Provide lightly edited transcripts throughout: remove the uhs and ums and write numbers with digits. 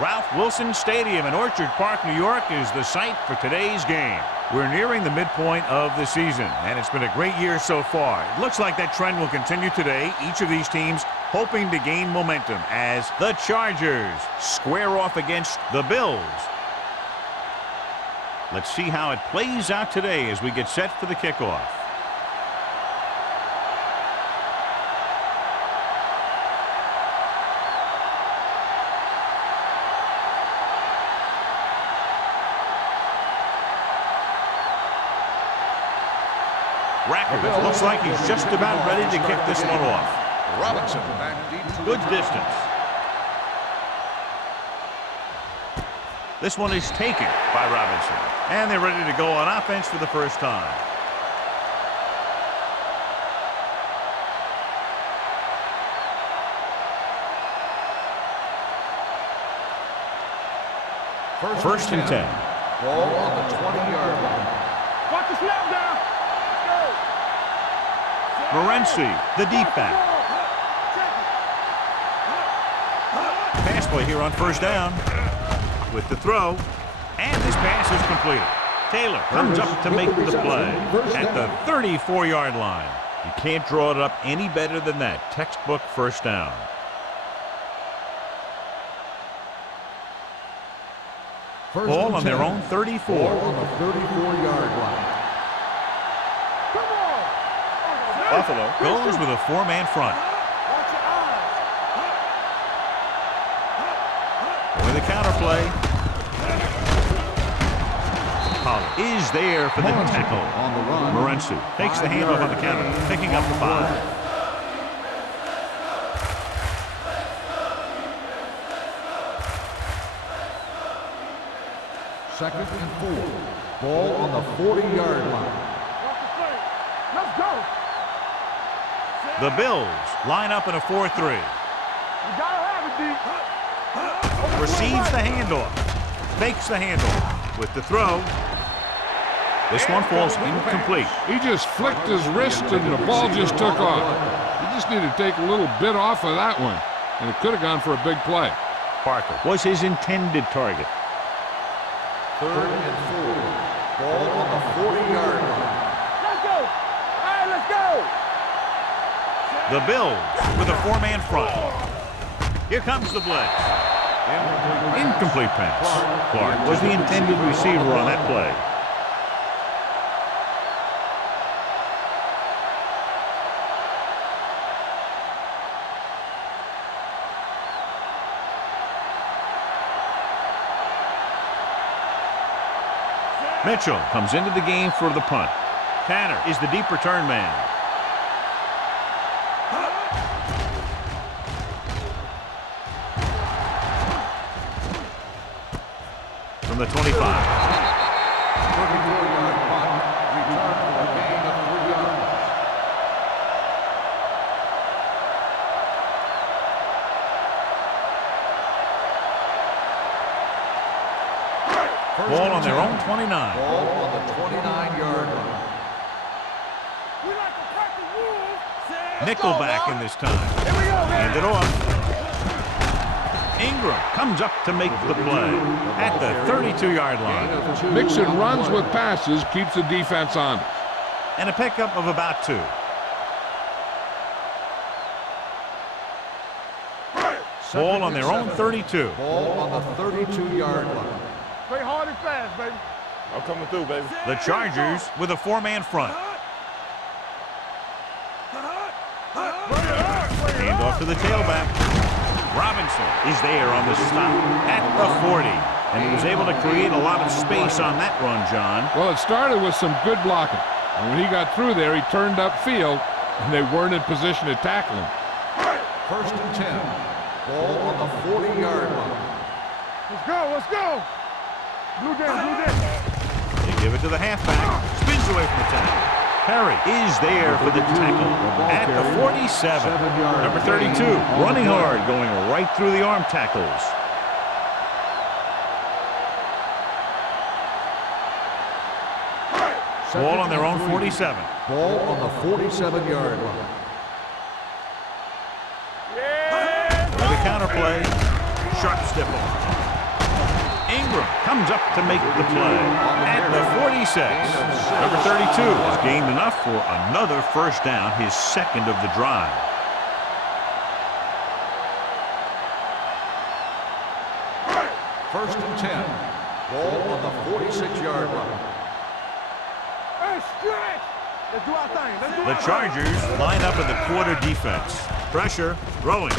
Ralph Wilson Stadium in Orchard Park, New York is the site for today's game. We're nearing the midpoint of the season, and it's been a great year so far. It looks like that trend will continue today. Each of these teams hoping to gain momentum as the Chargers square off against the Bills. Let's see how it plays out today as we get set for the kickoff. Looks like he's just about ready to kick this one off. Robinson back deep. Good distance. This one is taken by Robinson. And they're ready to go on offense for the first time. First and 10. Ball on the 20-yard line. Watch the snap down. Morency, the deep back. Pass play here on first down. With the throw. And this pass is completed. Taylor comes up to make the play at the 34-yard line. You can't draw it up any better than that. Textbook first down. Ball on their own 34. Ball on the 34-yard line. Buffalo goes with a four-man front. With a counter play. Pollard is there for the tackle. On the run. Morency takes the handoff on the counter, picking up the 5. Second and 4. Ball on the 40-yard line. Let's go. The Bills line up in a 4-3. You gotta have it, D. Receives the handoff. Fakes the handoff. With the throw. This one falls incomplete. He just flicked his wrist and the ball just took off. He just needed to take a little bit off of that one, and it could have gone for a big play. Parker was his intended target. Third and 4. Ball on the 40-yard line. Let's go. All right, let's go. The Bills with a four-man front. Here comes the blitz. Incomplete pass. Clark was the intended receiver on that play. Mitchell comes into the game for the punt. Tanner is the deep return man. From the 25. 34-yard punt. Return for a gain of 3 yards. Ball on their own 29. Ball on the 29-yard line. We like to crack the rules. Nickelback in this time. Here we go, man. Hand it off. Ingram comes up to make the play at the 32-yard line. Mixing runs with passes keeps the defense on. And a pickup of about 2. Ball on their own 32. Ball on the 32-yard line. Play hard and fast, baby. I'm coming through, baby. The Chargers with a four-man front. Hand off to the tailback. Robinson is there on the stop at the 40. And he was able to create a lot of space on that run, John. Well, it started with some good blocking. And when he got through there, he turned upfield, and they weren't in position to tackle him. First and 10. Ball on the 40-yard line. Let's go, let's go. Blue day, blue day. They give it to the halfback. Spins away from the tackle. Perry is there for the tackle at the 47. Number 32, running hard, going right through the arm tackles. Ball on their own 47. Ball on the 47-yard line. With a counter play. Sharp stiff arm. Ingram comes up to make the play at the 46. Number 32 has gained enough for another first down, his second of the drive. First and 10. Ball on the 46-yard line. Hey, stretch. Let's do our thing. Let's do The our Chargers line up in the quarter defense. Pressure, throwing.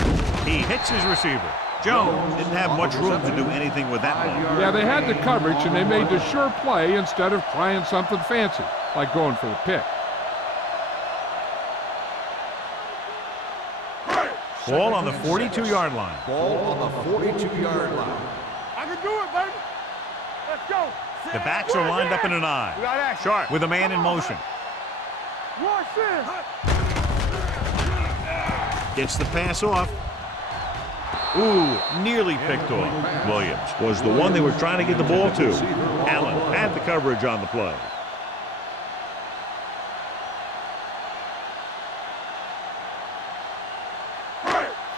He hits his receiver. Jones didn't have much room to do anything with that one. Yeah, they had the coverage, and they made the sure play instead of trying something fancy, like going for the pick. Ball on the 42-yard line. Ball on the 42-yard line. I can do it, baby. Let's go. The backs are lined up in an eye. We got action. Sharp with a man in motion. Watch this. Gets the pass off. Ooh, nearly picked off. Williams was the one they were trying to get the ball to. Allen had the coverage on the play.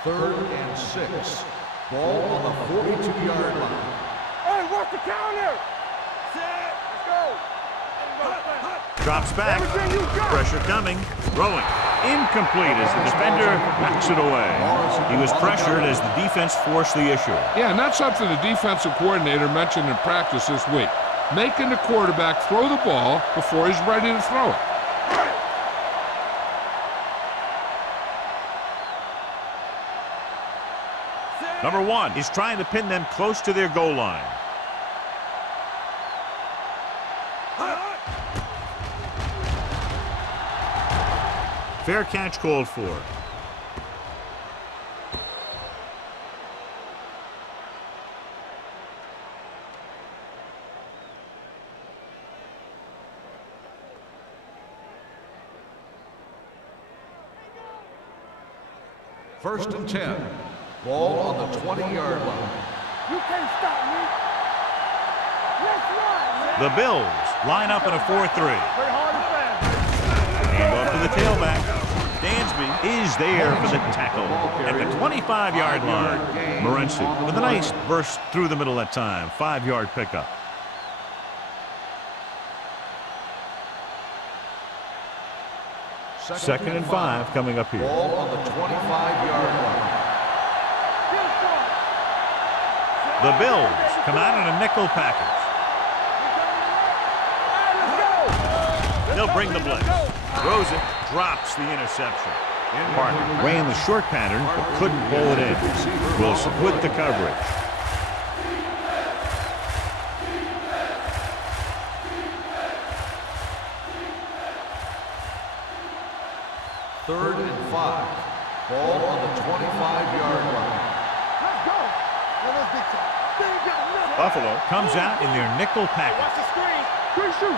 Third and 6. Ball on the 42-yard line. Hey, watch the counter. Set. Let's go. Drops back. Everything you got. Pressure coming. Throwing. Incomplete as the defender backs it away. He was pressured as the defense forced the issue. Yeah, and that's something the defensive coordinator mentioned in practice this week. Making the quarterback throw the ball before he's ready to throw it. Number 1 is trying to pin them close to their goal line. Fair catch called for. First and 10. Ball on the 20-yard line. You can't stop me. Let's run. The Bills line up in a 4-3. Play hard and fast. Hand off to the tailback. Dansby is there for the tackle at the 25-yard line. Morency with a nice burst through the middle that time. 5-yard pickup. Second and 5 coming up here. Ball on the 25-yard line. The Bills come out in a nickel package. They'll bring the blitz. Throws it, drops the interception. Parker ran the short pattern, but couldn't pull it in. Wilson with the coverage. Third and 5. Ball on the 25-yard line. Let's go. Let's get to it. They ain't got nothing. Buffalo comes out in their nickel package. Watch the screen. Screen shoot.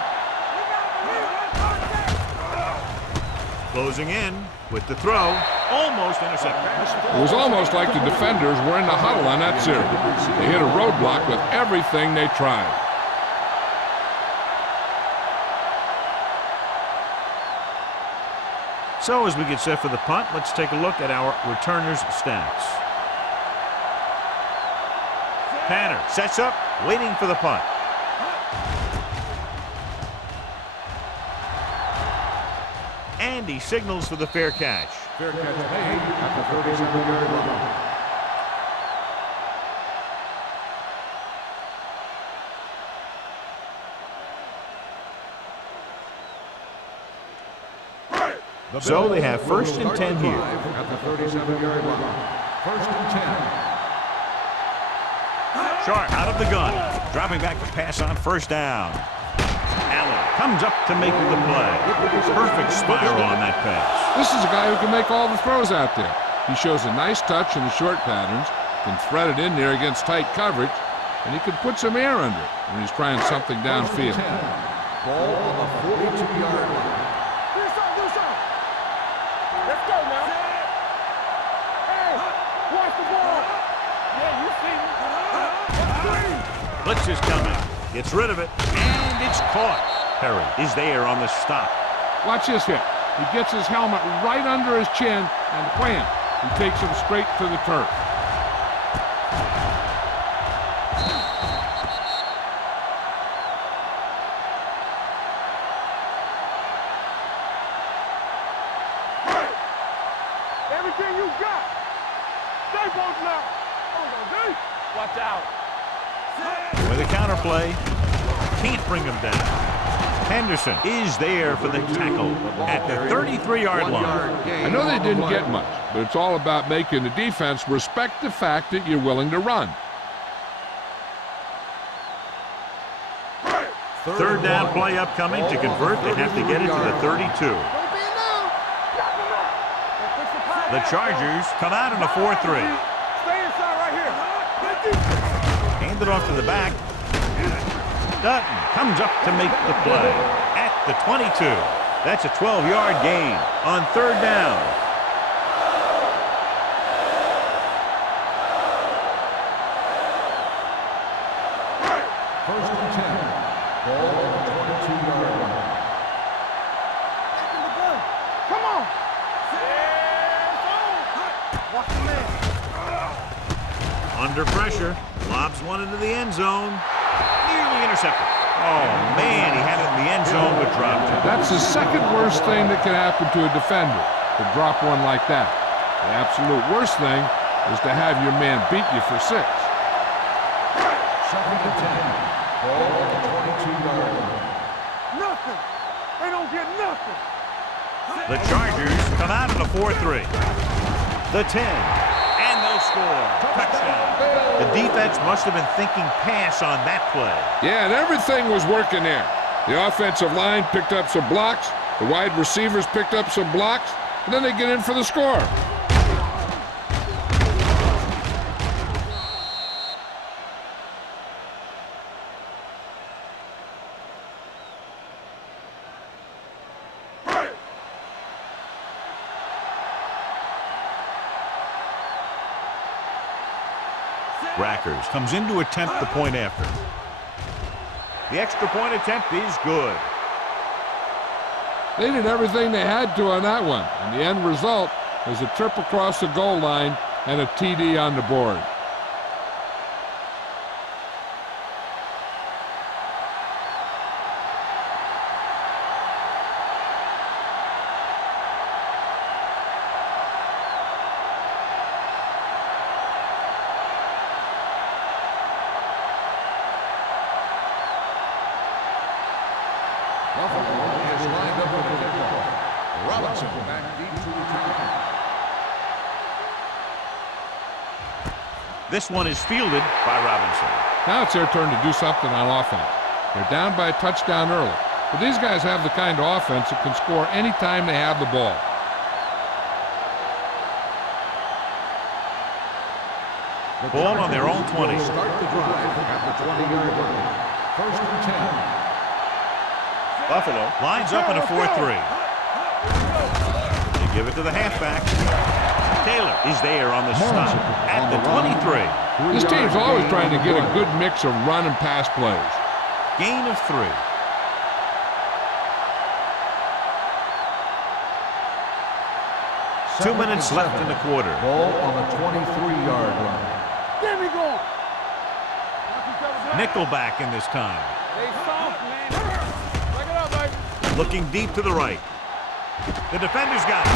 Closing in with the throw. Almost intercepted. It was almost like the defenders were in the huddle on that series. They hit a roadblock with everything they tried. So as we get set for the punt, let's take a look at our returners' stats. Tanner sets up, waiting for the punt. And he signals for the fair catch. Fair catch made at the 37-yard line. So they have first and 10 here. At the 37-yard line. First and 10. Sharp out of the gun. Dropping back to pass on first down. Allen comes up to make the play. Perfect spiral on that pass. This is a guy who can make all the throws out there. He shows a nice touch in the short patterns, can thread it in there against tight coverage, and he can put some air under it when he's trying something downfield. Ball on the 42-yard line. Do something. Let's go now. Hey, watch the ball. Yeah, you see me. Blitz is coming. Gets rid of it, and it's caught. Perry is there on the stop. Watch this hit. He gets his helmet right under his chin, and wham, he takes him straight to the turf. Everything you got. Stay both now. Watch out. With a counterplay, can't bring him down. Henderson is there for the tackle at the 33-yard line. I know they didn't get much, but it's all about making the defense respect the fact that you're willing to run. Third down play upcoming. To convert, they have to get it to the 32. The Chargers come out in a 4-3. Stay inside right here. Hand it off to the back. Dutton comes up to make the play at the 22. That's a 12-yard gain on third down. First and 10. Ball on the 22-yard line. Come on. Watch the man. Under pressure, lobs one into the end zone. Nearly intercepted. Oh, man, he had it in the end zone but dropped it. That's the second worst thing that can happen to a defender, to drop one like that. The absolute worst thing is to have your man beat you for 6. Second and 10. Ball on the 22-yard line. Nothing. They don't get nothing. The Chargers come out in a 4-3. The 10. And they'll score. Touchdown. The defense must have been thinking pass on that play. Yeah, and everything was working there. The offensive line picked up some blocks, the wide receivers picked up some blocks, and then they get in for the score. Rackers comes in to attempt the point after. The extra point attempt is good. They did everything they had to on that one, and the end result is a trip across the goal line and a TD on the board. Buffalo is lined up with a kickoff. Robinson back deep to return. This one is fielded by Robinson. Now it's their turn to do something on offense. They're down by a touchdown early, but these guys have the kind of offense that can score anytime they have the ball. Ball on their own 20. Start the drive at the 20-yard line. First and 10. Buffalo lines up in a 4-3. They give it to the halfback. Taylor is there on the stop at the 23. This team's always trying to get a good mix of run and pass plays. Gain of 3. Two minutes left in the quarter. Ball on the 23-yard line. There we go. Nickelback in this time. They soft, man. Break it up, baby. Looking deep to the right. The defender's got it.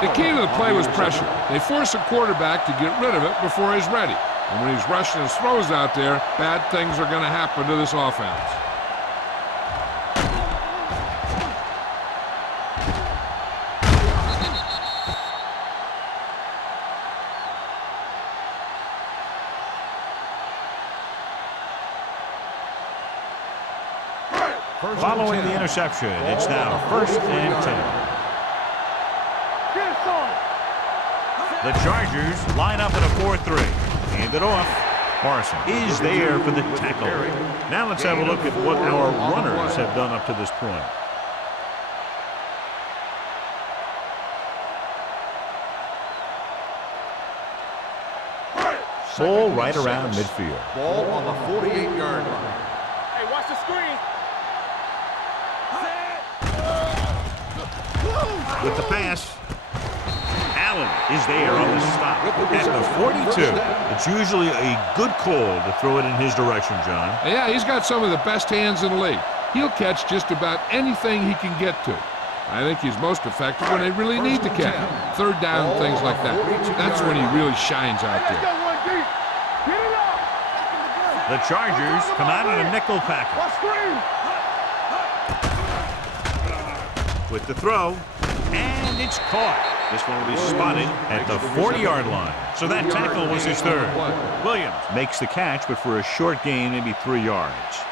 The key to the play was pressure. They force a quarterback to get rid of it before he's ready. And when he's rushing his throws out there, bad things are going to happen to this offense. Following the interception, it's now first and 10. Get it, son. The Chargers line up in a 4-3. Hand it off. Morrison is there for the tackle. Now let's have a look at what our runners have done up to this point. Ball right around midfield. Ball on the 48-yard line. Hey, watch the screen. With the pass. Allen is there on the stop at the 42. It's usually a good call to throw it in his direction, John. Yeah, he's got some of the best hands in the league. He'll catch just about anything he can get to. I think he's most effective when they really need to catch. Third down, things like that. That's when he really shines out there. The Chargers come out in a nickel package. With the throw, and it's caught. This one will be spotted at the 40-yard line. So that tackle was his third. Williams makes the catch, but for a short gain, maybe 3 yards.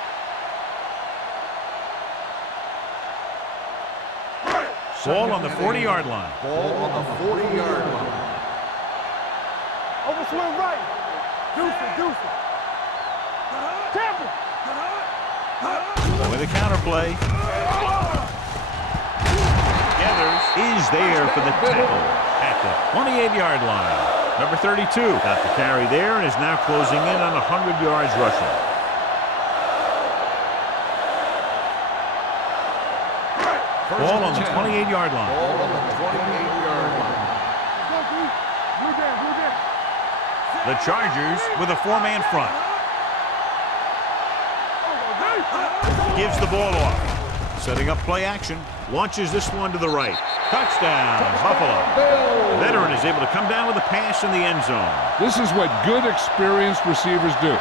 Ball on the 40-yard line. Ball on the 40-yard line. Overswing right. Deuce it. Tampa. With a counterplay. Gathers is there for the tackle at the 28-yard line. Number 32 got the carry there and is now closing in on 100 yards rushing. Ball on the 28-yard line. Ball on the 28-yard line. The Chargers with a 4-man front. Gives the ball off. Setting up play action. Launches this one to the right. Touchdown, Buffalo. The veteran is able to come down with a pass in the end zone. This is what good, experienced receivers do.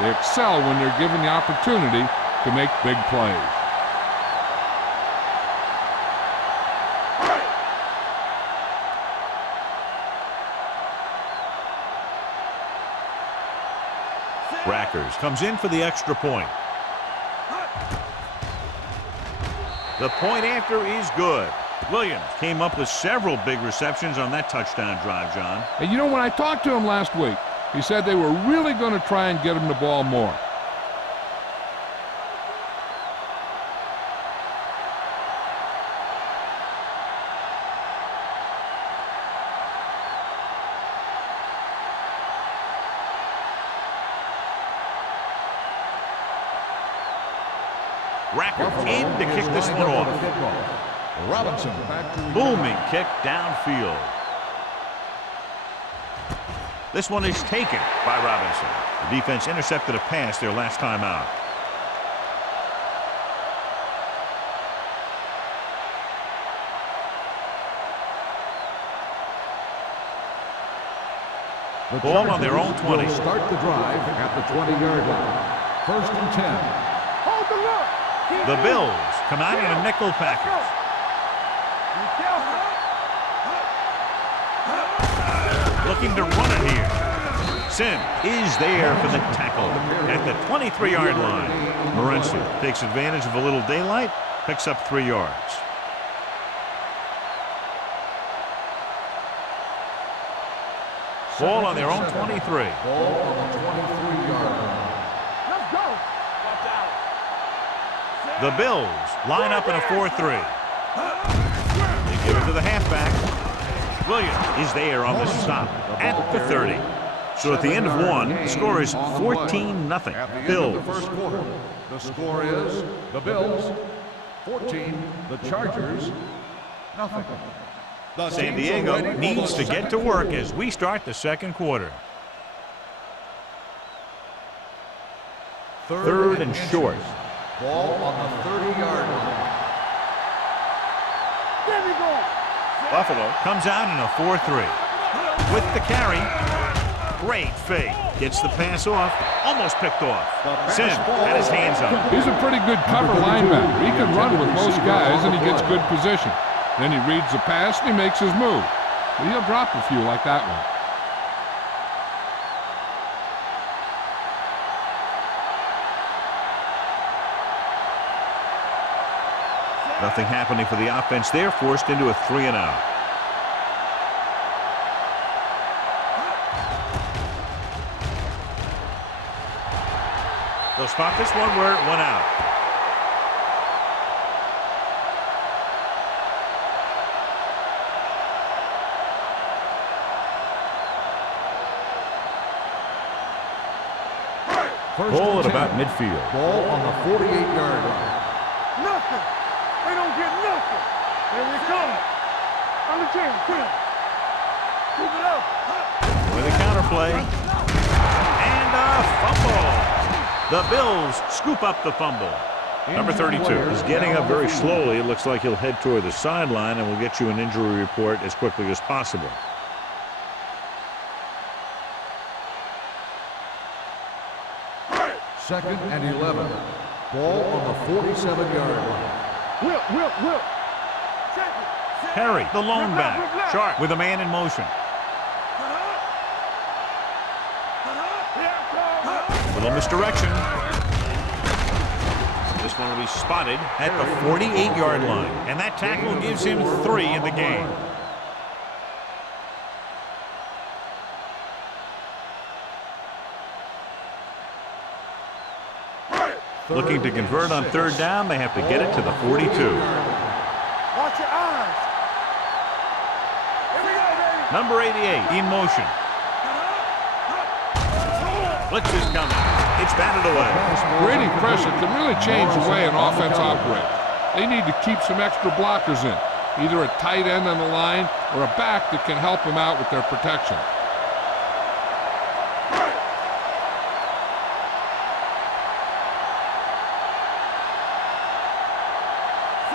They excel when they're given the opportunity to make big plays. Rackers comes in for the extra point. The point after is good. Williams came up with several big receptions on that touchdown drive, John. And you know, when I talked to him last week, he said they were really going to try and get him the ball more. Racker in to kick this one off. Robinson back to Booming kick downfield. This one is taken by Robinson. The defense intercepted a pass their last time out. Ball on their own 20. Start the drive at the 20-yard line. 1st and 10. Hold the look. The Bills come out in a nickel package. Looking to run it here. Sim is there for the tackle at the 23-yard line. Morency takes advantage of a little daylight, picks up 3 yards. Ball on their own 23. Ball on the 23-yard line. Let's go. The Bills line up in a 4-3. They give it to the halfback. Williams is there on the stop at the 30. So at the end of one, the score is 14-0. At the end Bills. of the first quarter, the score is the Bills 14, the Chargers nothing. The San teams are Diego ready for needs the to get second to work quarter. as we start the second quarter. Third and short. Ball on the 30-yard line. There we go. Buffalo comes out in a 4-3. With the carry. Great fake. Gets the pass off. Almost picked off. Sim had his hands up. He's a pretty good cover linebacker. He can run with most guys, and he gets good position. Then he reads the pass, and he makes his move. But he'll drop a few like that one. Nothing happening for the offense there. Forced into a 3-and-out. They'll spot this one where it went out. Ball at about midfield. Ball on the 48-yard line. Nothing. They don't get nothing. Here we come. On the 10. Keep it up. With a counterplay. And a fumble. The Bills scoop up the fumble. Number 32 is getting up very slowly. It looks like he'll head toward the sideline, and we'll get you an injury report as quickly as possible. Second and 11. Ball on the 47-yard line. Will. Harry, the lone back. Sharp with a man in motion. Little misdirection. This one will be spotted at the 48-yard line. And that tackle gives him 3 in the game. Looking to convert on third down. They have to get it to the 42. Watch your eyes. Here we go, baby. Number 88 in motion. Blitz is coming. It's batted away. Grading pressure can really change the way an offense operates. They need to keep some extra blockers in, either a tight end on the line or a back that can help them out with their protection.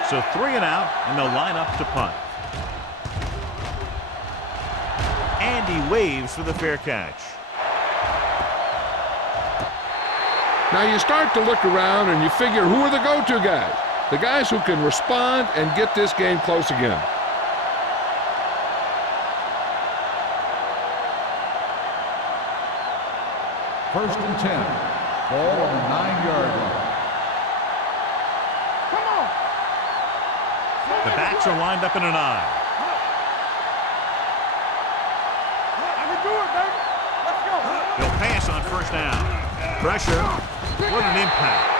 So 3 and out, and they'll line up to punt. And he waves for the fair catch. Now you start to look around and you figure, who are the go-to guys? The guys who can respond and get this game close again. First and 10. Ball on the 9-yard line. Come on. The backs are lined up in an eye. I can do it, baby. Let's go. He'll pass on first down. Pressure. What an impact.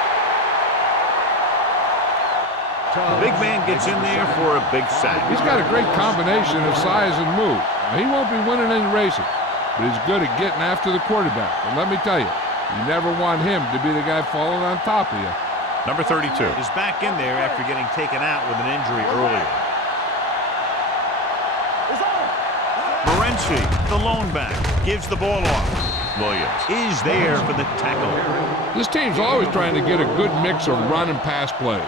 The big man gets in there for a big sack. He's got a great combination of size and move. Now, he won't be winning any races, but he's good at getting after the quarterback. And let me tell you, you never want him to be the guy falling on top of you. Number 32 is back in there after getting taken out with an injury earlier. It's on. Morency, the lone back, gives the ball off. Williams is there for the tackle. This team's always trying to get a good mix of run and pass plays.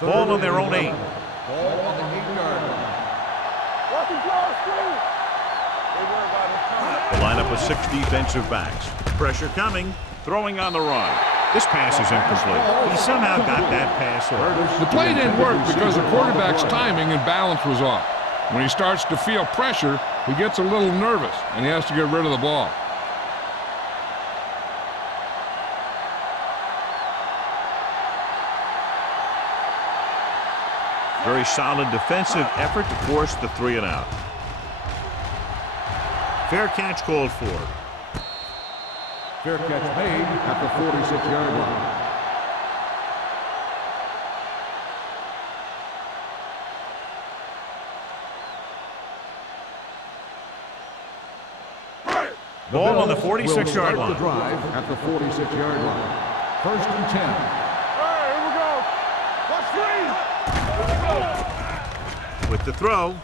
Ball on their own 8. Ball on the 8-yard line. Watch him draw a screen. They worry about him coming. The lineup of 6 defensive backs. Pressure coming, throwing on the run. This pass is incomplete. He somehow got that pass off. The play didn't work because the quarterback's timing and balance was off. When he starts to feel pressure, he gets a little nervous, and he has to get rid of the ball. Very solid defensive effort to force the 3 and out. Fair catch called for. Fair catch made at the 46-yard line. Ball on the 46-yard line. The drive at the 46-yard line. First and 10. All right, here we go. Let's screen. With the throw.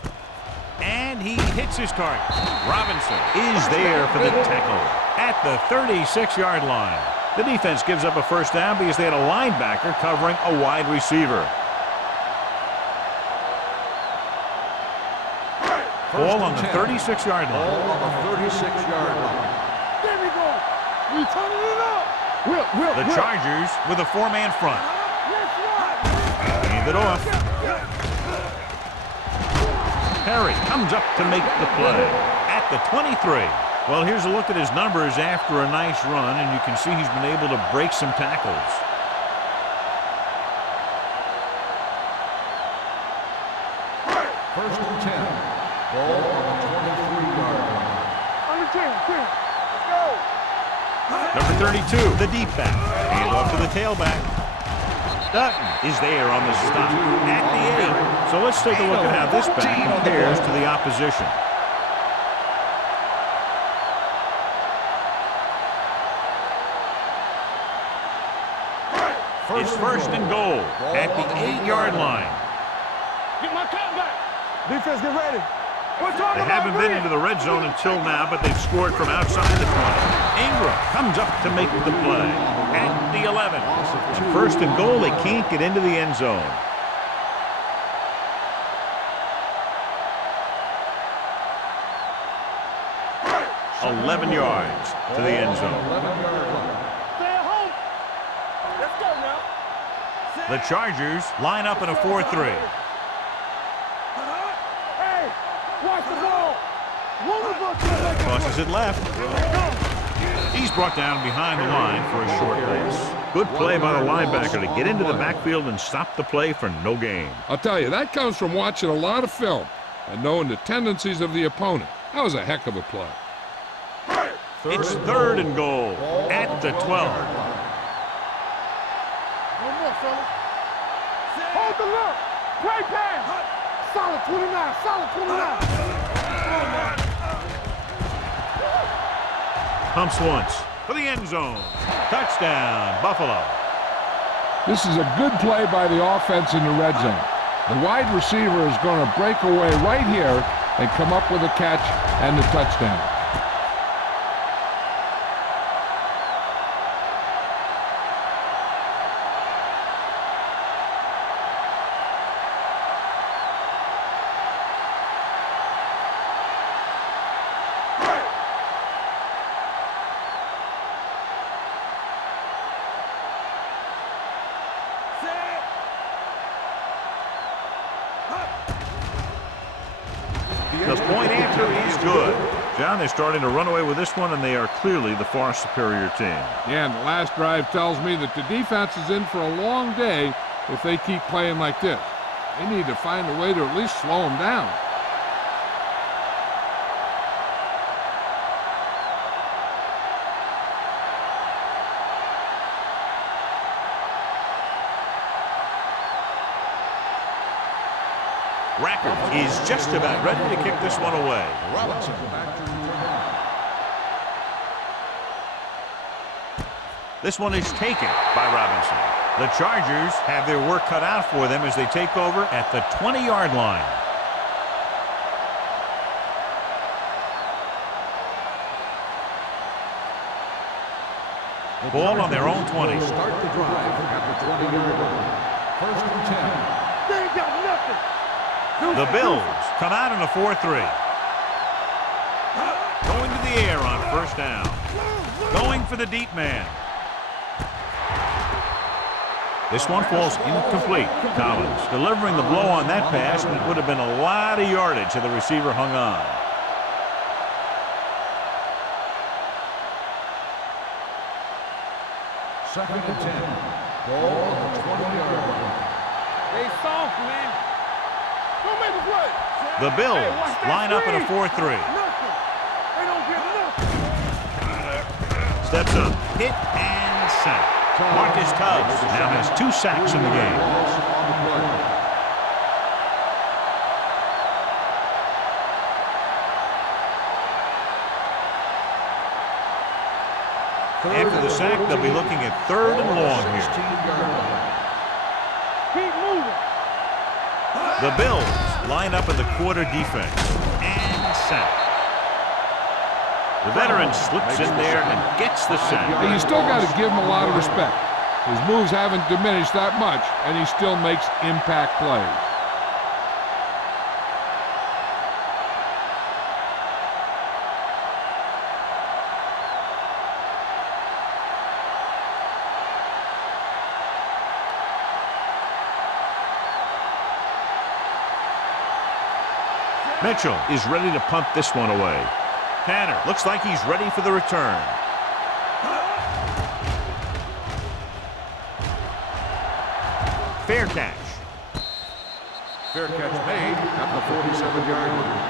And he hits his target. Robinson is there for the tackle at the 36-yard line. The defense gives up a first down because they had a linebacker covering a wide receiver. Ball on the 36-yard line. Ball on the 36-yard line. There we go. We turning it up. The Chargers with a 4-man front. Hand it off. Harry comes up to make the play at the 23. Well, here's a look at his numbers after a nice run, and you can see he's been able to break some tackles. First and 10. Ball on the 23-yard line. Under 10. Let's go. Number 32, the deep back. Hand off to the tailback. Dutton is there on the stop at the 8. So let's take a look at how this back compares to the opposition. It's first and goal at the 8-yard line. Get my cut back. Defense, get ready. They haven't been into the red zone until now, but they've scored from outside the 20. Ingram comes up to make the play at the 11. And first and goal, they can't get into the end zone. – 11 yards to the end zone. 11-yard line. Stay at home. Let's go now. The Chargers line up in a 4-3. Hey, watch the ball. One of us will make a Crosses it left. He's brought down behind the line for a short pass. Good play by the linebacker to get into the backfield and stop the play for no gain. I'll tell you, that comes from watching a lot of film and knowing the tendencies of the opponent. That was a heck of a play. It's third and goal at the 12. One more, fellas. Hold the look. Great pass. Solid 29. Solid 29. Pumps once for the end zone. Touchdown, Buffalo. This is a good play by the offense in the red zone. The wide receiver is going to break away right here and come up with a catch and the touchdown. The point answer is good. John, they're starting to run away with this one, and they are clearly the far superior team. Yeah, and the last drive tells me that the defense is in for a long day if they keep playing like this. They need to find a way to at least slow them down. Rackard is just about ready to kick this one away. Robinson back to return. This one is taken by Robinson. The Chargers have their work cut out for them as they take over at the 20-yard line. Ball on their own 20. Start the drive at the 20-yard line. First and 10. They ain't got nothing. The Bills come out in a 4-3. Going to the air on first down. Going for the deep man. This one falls incomplete. Collins delivering the blow on that pass, and it would have been a lot of yardage if the receiver hung on. Second and 10. Ball on the 20-yard line. They soft, man. Don't make a play. The Bills line up in a 4-3. Nothing. They don't get nothing. Steps up, hit and sack. Marcus Tubbs now has 2 sacks in the game. Loss on the play. After the sack, they'll be looking at third and long here. 16-yard line. Keep moving. The Bills line up in the quarter defense and sack. The veteran slips in there and gets the sack. Hey, you still got to give him a lot of respect. His moves haven't diminished that much, and he still makes impact plays. Mitchell is ready to punt this one away. Tanner looks like he's ready for the return. Fair catch. Fair catch made at the 47-yard line.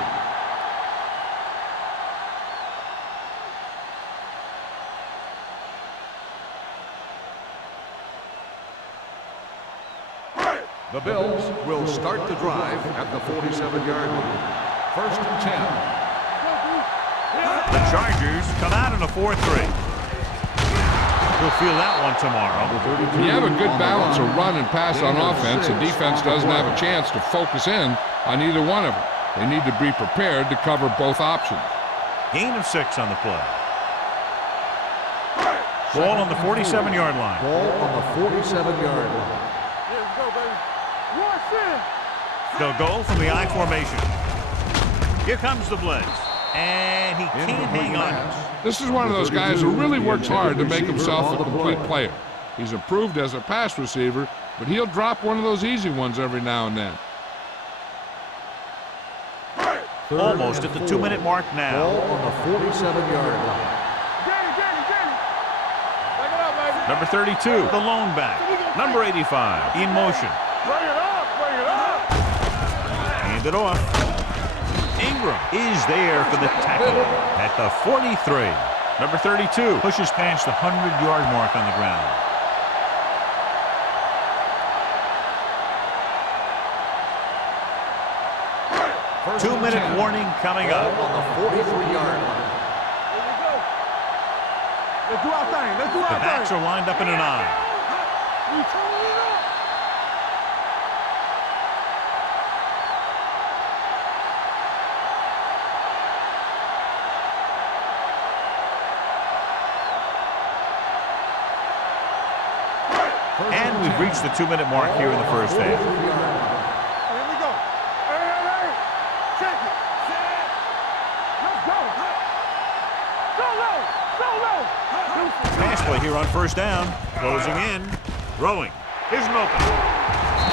The Bills will start the drive at the 47-yard line. 1st and 10. The Chargers come out in a 4-3. He'll feel that one tomorrow. When you have a good balance of run and pass on offense, the defense doesn't have a chance to focus in on either one of them. They need to be prepared to cover both options. Gain of 6 on the play. Ball on the 47-yard line. Ball on the 47-yard line. They'll go from the I formation. Here comes the blitz. And he can't hang on. This is one of those guys who really works hard to make himself a complete player. He's improved as a pass receiver, but he'll drop one of those easy ones every now and then. Almost at the 2-minute mark now. Ball on the 47-yard line. Number 32, the lone back. Number 85, in motion. Bring it up, bring it up. Hand it off. Ingram is there for the tackle at the 43. Number 32 pushes past the 100-yard mark on the ground. Two-minute warning coming up. On the 43-yard line. Let's do our thing. Let's do our The backs thing. are lined up in an I. We turn it up. And we've reached the 2-minute mark here in the first half. Here we go. Hey. Check it. Let's go. Go low. Go low. Pass play here on first down. Closing in. Throwing. Here's an opening.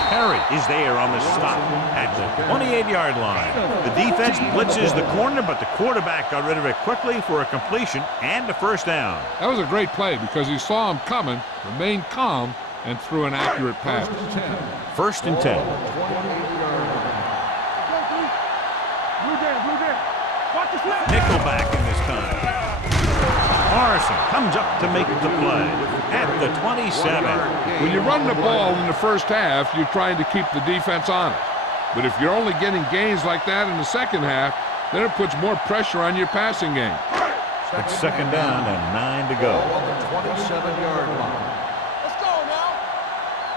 Perry is there on the stop at the 28-yard line. The defense blitzes the corner, but the quarterback got rid of it quickly for a completion and a first down. That was a great play because he saw him coming, remained calm, and threw an accurate pass. 1st and 10. Blue down. Watch the snap. Nickelback in this time. Morrison comes up to make the play at the 27. When you run the ball in the first half, you're trying to keep the defense honest. But if you're only getting gains like that in the second half, then it puts more pressure on your passing game. It's 2nd down and 9 to go. On the 27-yard line. Let's go now.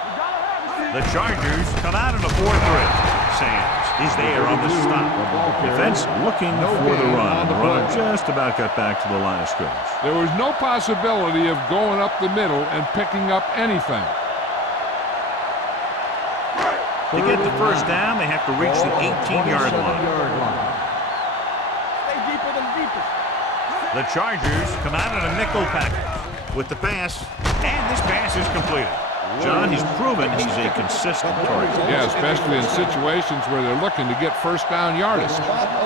We gotta have it. The Chargers come out in a 4-3. Sands is there on the stop. Defense looking for the run. The runner just about got back to the line of scrimmage. There was no possibility of going up the middle and picking up anything. To get the first down, they have to reach the 18-yard line. Stay deeper than deepest. The Chargers come out in a nickel package with the pass, and this pass is completed. John, he's proven he's a consistent target. Yeah, especially in situations where they're looking to get first down yardage.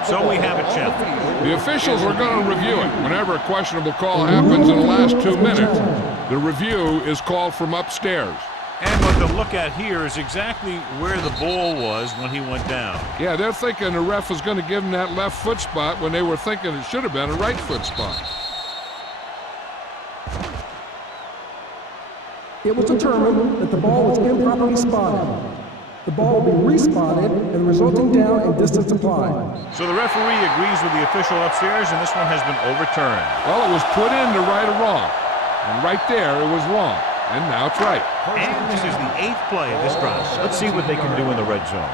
So we have a challenge. The officials are going to review it. Whenever a questionable call happens in the last 2 minutes, the review is called from upstairs. And what they'll look at here is exactly where the ball was when he went down. Yeah, they're thinking the ref was going to give him that left foot spot when they were thinking it should have been a right foot spot. It was determined that the ball was improperly spotted. The ball will be respotted and the resulting down and distance applied. So the referee agrees with the official upstairs, and this one has been overturned. Well, it was put in to right or wrong. And right there, it was wrong. And now it's right. And this is the 8th play of this drive. Let's see what they can do in the red zone.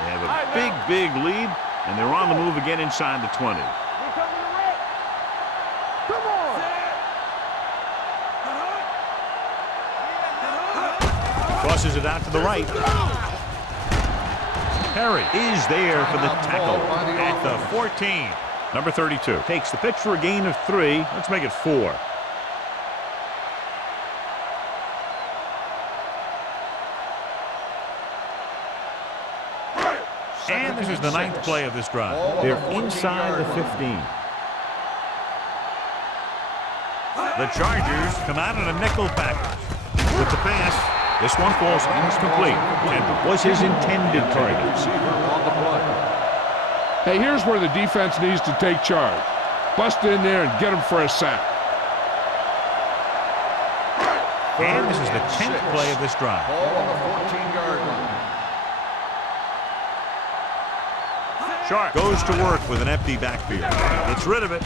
They have a big lead, and they're on the move again inside the 20. We're coming to red. Come on. Crosses it out to the right. Perry is there for the tackle at the 14. Number 32 takes the pitch for a gain of 3. Let's make it 4. And this is the 9th play of this drive. They're inside the 15. The Chargers come out in a nickel package with the pass. This one falls incomplete and was his intended target. Hey, here's where the defense needs to take charge. Bust in there and get him for a sack. And this is the 10th play of this drive. Ball on the 14-yard line. Sharp goes to work with an empty backfield. Gets rid of it.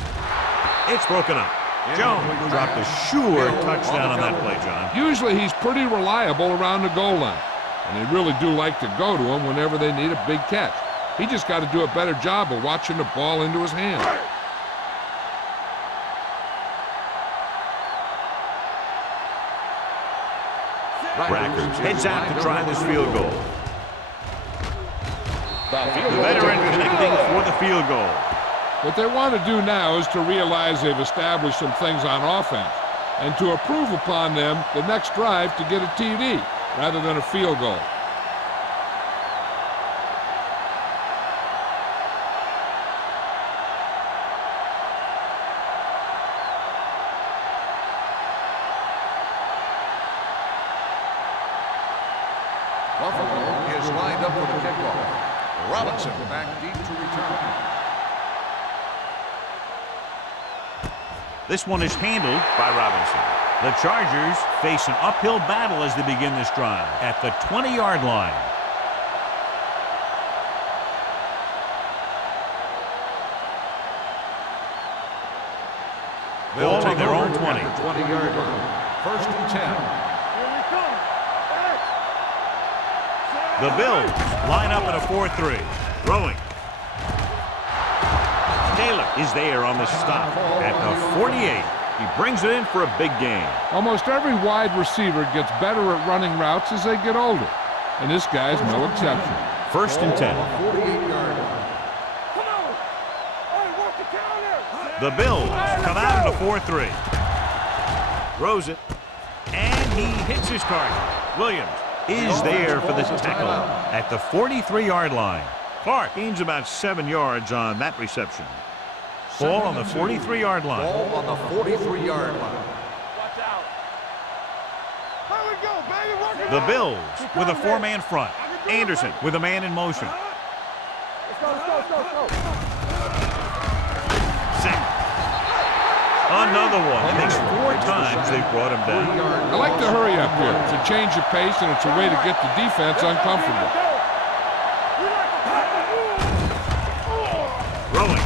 It's broken up. Jones dropped a sure touchdown on that play, John. Usually he's pretty reliable around the goal line, and they really do like to go to him whenever they need a big catch. He just got to do a better job of watching the ball into his hand. Rackers heads out to try this field goal. The veteran connecting for the field goal. What they want to do now is to realize they've established some things on offense and to improve upon them the next drive to get a TD rather than a field goal. Buffalo is lined up for the kickoff. Robinson back deep to return. This one is handled by Robinson. The Chargers face an uphill battle as they begin this drive at the 20-yard line. Ball on their own 20. 20-yard line. 1st and 10. The Bills line up in a 4-3. Throwing. Taylor is there on the stop at the 48. He brings it in for a big gain. Almost every wide receiver gets better at running routes as they get older, and this guy's no exception. 1st and 10. 48-yard line. The Bills come out in a 4-3. Throws it, and he hits his target. Williams is there for the tackle at the 43-yard line. Clark gains about 7 yards on that reception. Ball on the 43-yard line. Ball on the 43-yard line. The Bills with a 4-man front. Anderson with a man in motion. Sack. Another one. It makes 4 times they've brought him down. I like to hurry up here. It's a change of pace, and it's a way to get the defense uncomfortable. Throwing.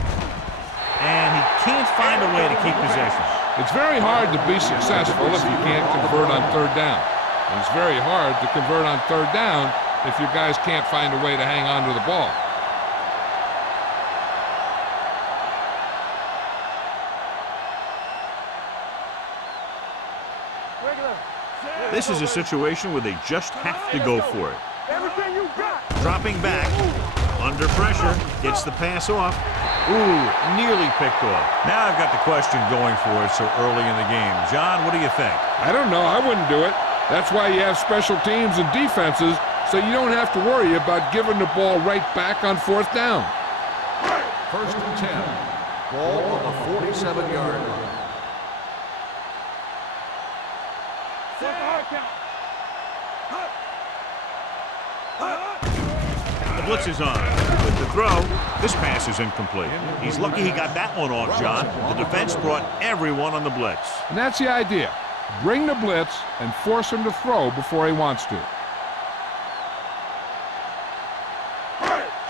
And he can't find a way to keep possession. It's very hard to be successful if you can't convert on 3rd down. And it's very hard to convert on 3rd down if your guys can't find a way to hang on to the ball. This is a situation where they just have to go for it. Dropping back, under pressure, gets the pass off. Ooh, nearly picked off. Now I've got the question going for it so early in the game. John, what do you think? I don't know. I wouldn't do it. That's why you have special teams and defenses, so you don't have to worry about giving the ball right back on 4th down. 1st and 10. Ball on the 47-yard line. The blitz is on. With the throw, this pass is incomplete. He's lucky he got that one off, John. The defense brought everyone on the blitz. And that's the idea. Bring the blitz and force him to throw before he wants to.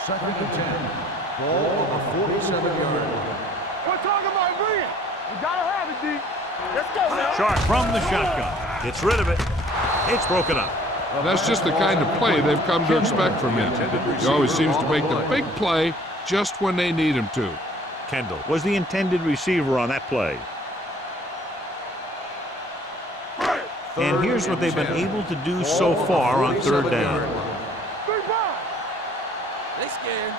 2nd and 10. Ball on the 47-yard line. We're talking about bringing. We gotta have it, D. Let's go, man. Sharp from the shotgun. Gets rid of it. It's broken up. That's just the kind of play they've come to expect from him. He always seems to make the big play just when they need him to. Kendall was the intended receiver on that play. And here's what they've been able to do so far on 3rd down. They scared.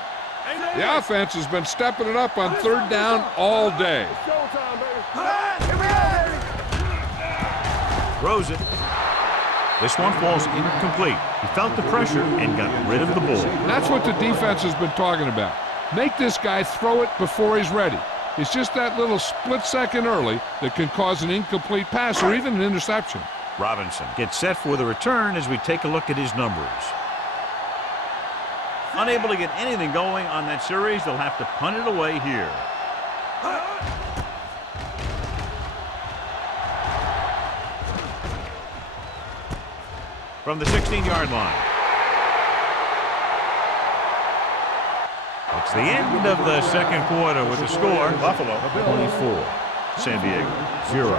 The offense has been stepping it up on 3rd down all day. Throws it. This one falls incomplete. He felt the pressure and got rid of the ball. That's what the defense has been talking about. Make this guy throw it before he's ready. It's just that little split second early that can cause an incomplete pass or even an interception. Robinson gets set for the return as we take a look at his numbers. Unable to get anything going on that series, they'll have to punt it away here. From the 16-yard line. It's the end of the second quarter with the score. Buffalo 24, San Diego 0.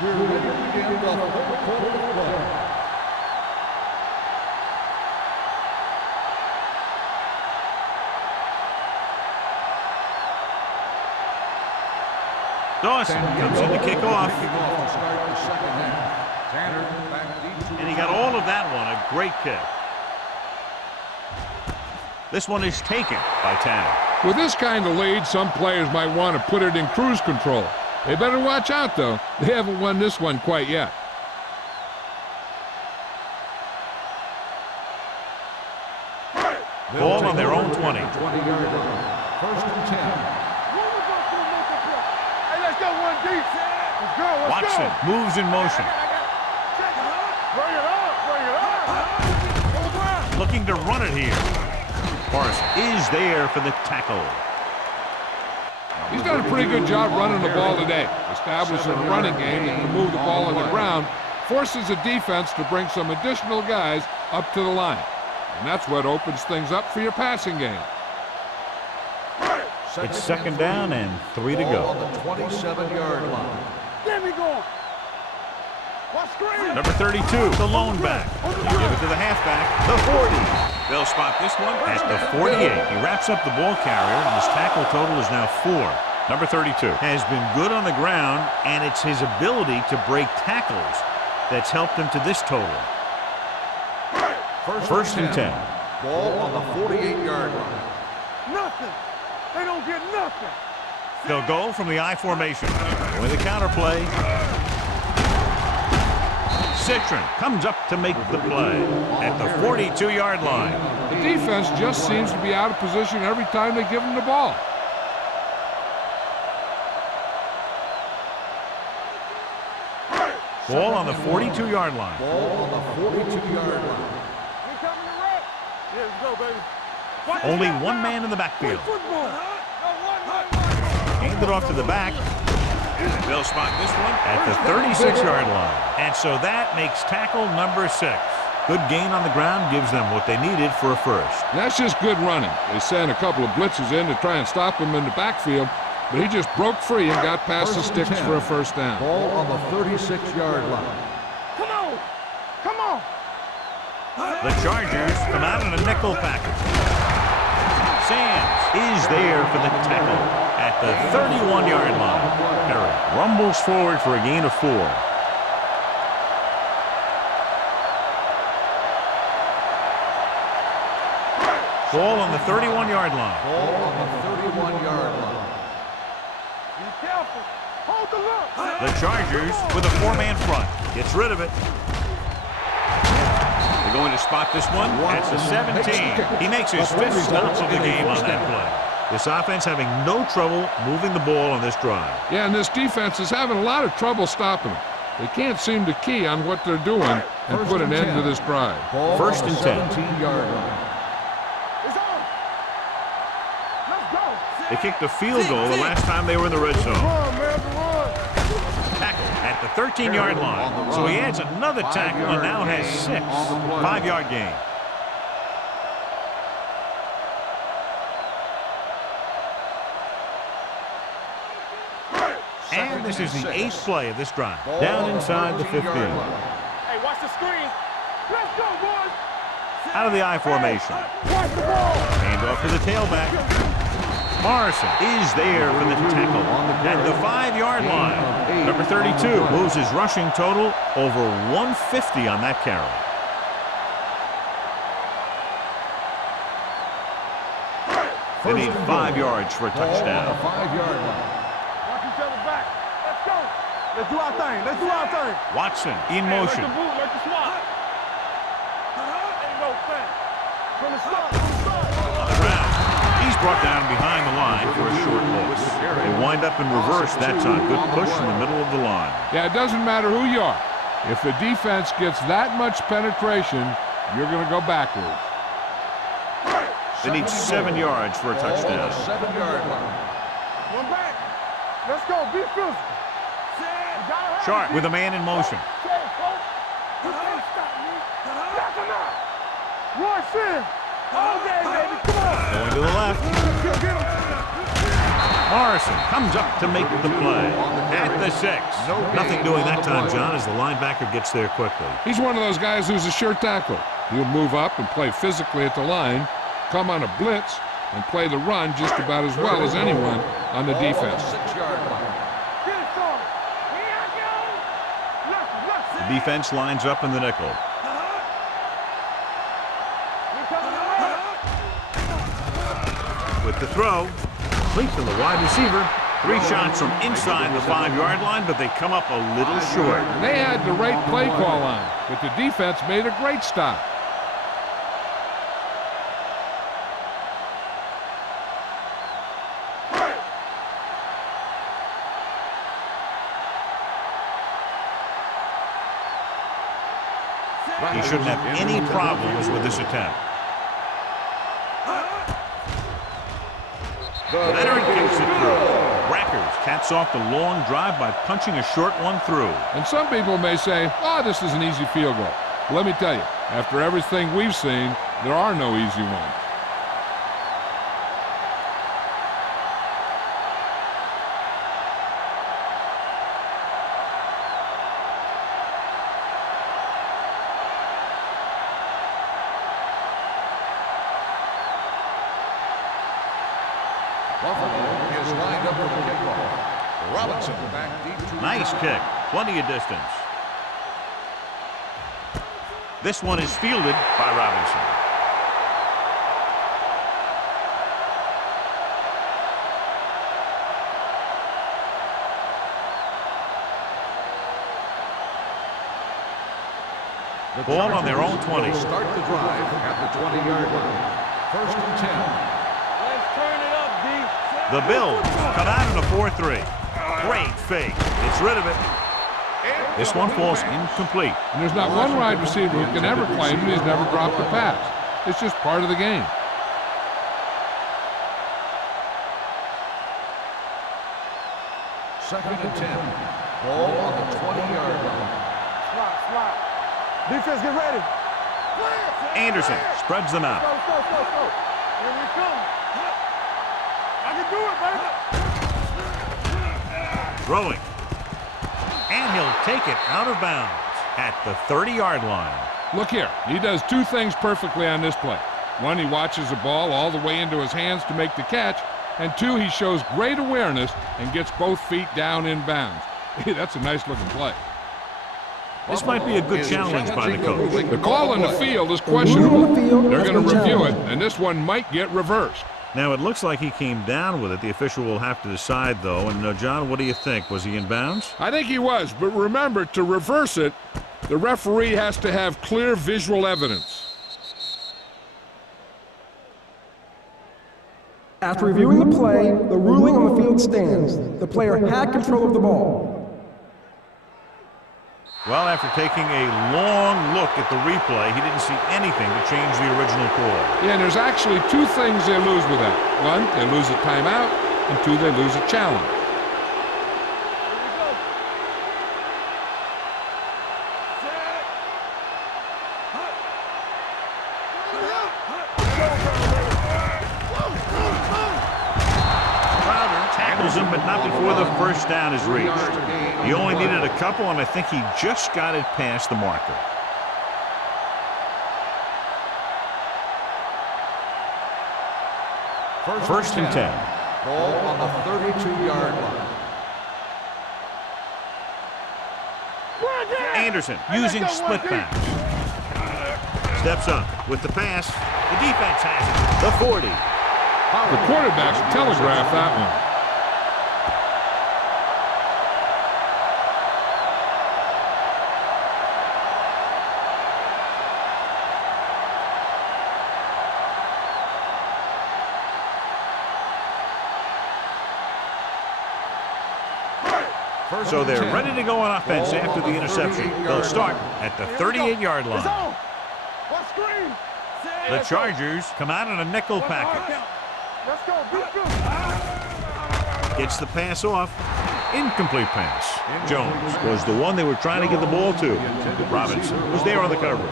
We're ready to begin the fourth quarter of play. Dawson comes in to kick off. And he got all of that one. A great kick. This one is taken by Tanner. With this kind of lead, some players might want to put it in cruise control. They better watch out, though. They haven't won this one quite yet. Ball on their own 20. 20-yard line. First and 10. Hey, let's go one deep. Let's go, let's Watson go. moves in motion. Bring it up, bring it up. Looking to run it here. Morris is there for the tackle. He's done a pretty good job running the ball today. Establishing a running game that can move the ball on the ground, forces the defense to bring some additional guys up to the line. And that's what opens things up for your passing game. It's second down and 3 to go. On the 27-yard line. Get me going. Watch screen. Number 32, the lone back. They give it to the halfback, the 40. They'll spot this one at the 48. He wraps up the ball carrier, and his tackle total is now 4. Number 32 has been good on the ground, and it's his ability to break tackles that's helped him to this total. First and 10. Ball on the 48-yard line. Nothing. They don't get nothing. They'll go from the I formation with a counterplay. Citron comes up to make the play at the 42-yard line. The defense just seems to be out of position every time they give him the ball. Ball on the 42-yard line. Ball on the 42-yard line. We coming to wreck. Yeah, let's go, baby. Watch Only this one now. man in the backfield. Football. Hand it off to the back. They'll spot this one at the 36-yard line. And so that makes tackle number 6. Good gain on the ground gives them what they needed for a first. That's just good running. They sent a couple of blitzes in to try and stop him in the backfield, but he just broke free and got past the sticks for a first down. Ball on the 36-yard line. Come on. Come on. The Chargers come out in a nickel package. Sands is there for the tackle at the 31-yard line. Perry rumbles forward for a gain of 4. Ball on the 31-yard line. Ball on the 31-yard line. Be careful. Hold the look. The Chargers with a 4-man front. Gets rid of it. They're going to spot this one at the 17. He makes his 5th stop of the game on that play. This offense having no trouble moving the ball on this drive. Yeah, and this defense is having a lot of trouble stopping them. They can't seem to key on what they're doing and put an end to this drive. Ball First on and the 10. 17-yard line. It's on. Let's go. They kicked a field goal the last time they were in the red zone. Run, man, run. Tackle at the 13-yard line. So he adds another tackle and now has 6. 5-yard gain. And this is the 8th play of this drive. Down inside the 15. Hey, watch the screen. Let's go, boys. Out of the I formation. Watch the ball. Hand off to the tailback. Morrison is there for the tackle at the 5-yard line. Number 32 moves his rushing total over 150 on that carry. They need 5 yards for a touchdown. 5-yard line. Watch each other back. Let's go. Let's do our thing. Let's do our thing. Watson in motion. Let's move. Let's swat. Ain't no thing. From the start. From the start. On the ground. He's brought down behind the line for a short loss. They wind up in reverse that time. Good push in the middle of the line. Yeah, it doesn't matter who you are. If the defense gets that much penetration, you're going to go backwards. They need 7 yards for a touchdown. 7-yard line. One back. Let's go. Be physical. Sharp with a man in motion. Rush in. All day, baby. Come on. Going to the left. Morrison comes up to make the play. At the 6. Nothing doing that time, John, as the linebacker gets there quickly. He's one of those guys who's a sure tackler. He'll move up and play physically at the line, come on a blitz, and play the run just about as well as anyone on the defense. 6-yard line. The defense lines up in the nickel. With the throw, complete to the wide receiver. 3 shots from inside the 5-yard line, but they come up a little short. They had the right play call on, but the defense made a great stop. He shouldn't have any problems with this attempt. Leonard kicks it through. Rackers caps off the long drive by punching a short one through. And some people may say, oh, this is an easy field goal. Well, let me tell you, after everything we've seen, there are no easy ones. Buffalo is lined up for the kickoff. Robinson back deep to Nice kick. Plenty of distance. This one is fielded by Robinson. the Ball on their own 20. Start the drive at the 20-yard line. 1st and 10. Let's turn it up, D. The Bills come out in a 4-3. Great fake. Gets rid of it. This one falls incomplete. And there's not one wide receiver who can ever claim that he's never dropped a pass. It's just part of the game. Second and 10. Ball on the 20-yard line. Slot. Defense, get ready. Anderson spreads them out. Go. Here we come. I can do it, baby. Throwing. And he'll take it out of bounds at the 30-yard line. Look here, he does 2 things perfectly on this play. 1, he watches the ball all the way into his hands to make the catch, and 2, he shows great awareness and gets both feet down in bounds. That's a nice-looking play. This might be a good challenge by the coach. The call in the field is questionable. The field They're has going to been review it, challenged. and this one might get reversed. Now, it looks like he came down with it. The official will have to decide, though. And, John, what do you think? Was he in bounds? I think he was, but remember, to reverse it, the referee has to have clear visual evidence. After reviewing the play, the ruling on the field stands. The player had control of the ball. Well, after taking a long look at the replay, he didn't see anything to change the original call. Yeah, and there's actually 2 things they lose with that. 1, they lose a timeout, and 2, they lose a challenge. Him, but not before the first down is reached. He only needed a couple, and I think he just got it past the marker. First and 10. Ball on the 32-yard line. Anderson using split pass. Steps up with the pass. The defense has it. The 40. The quarterback telegraphed that one. So they're ready to go on offense after the interception. They'll start at the 38-yard line. The Chargers come out in a nickel package. Let's go. Gets the pass off. Incomplete pass. Jones was the one they were trying to get the ball to. Robinson was there on the coverage.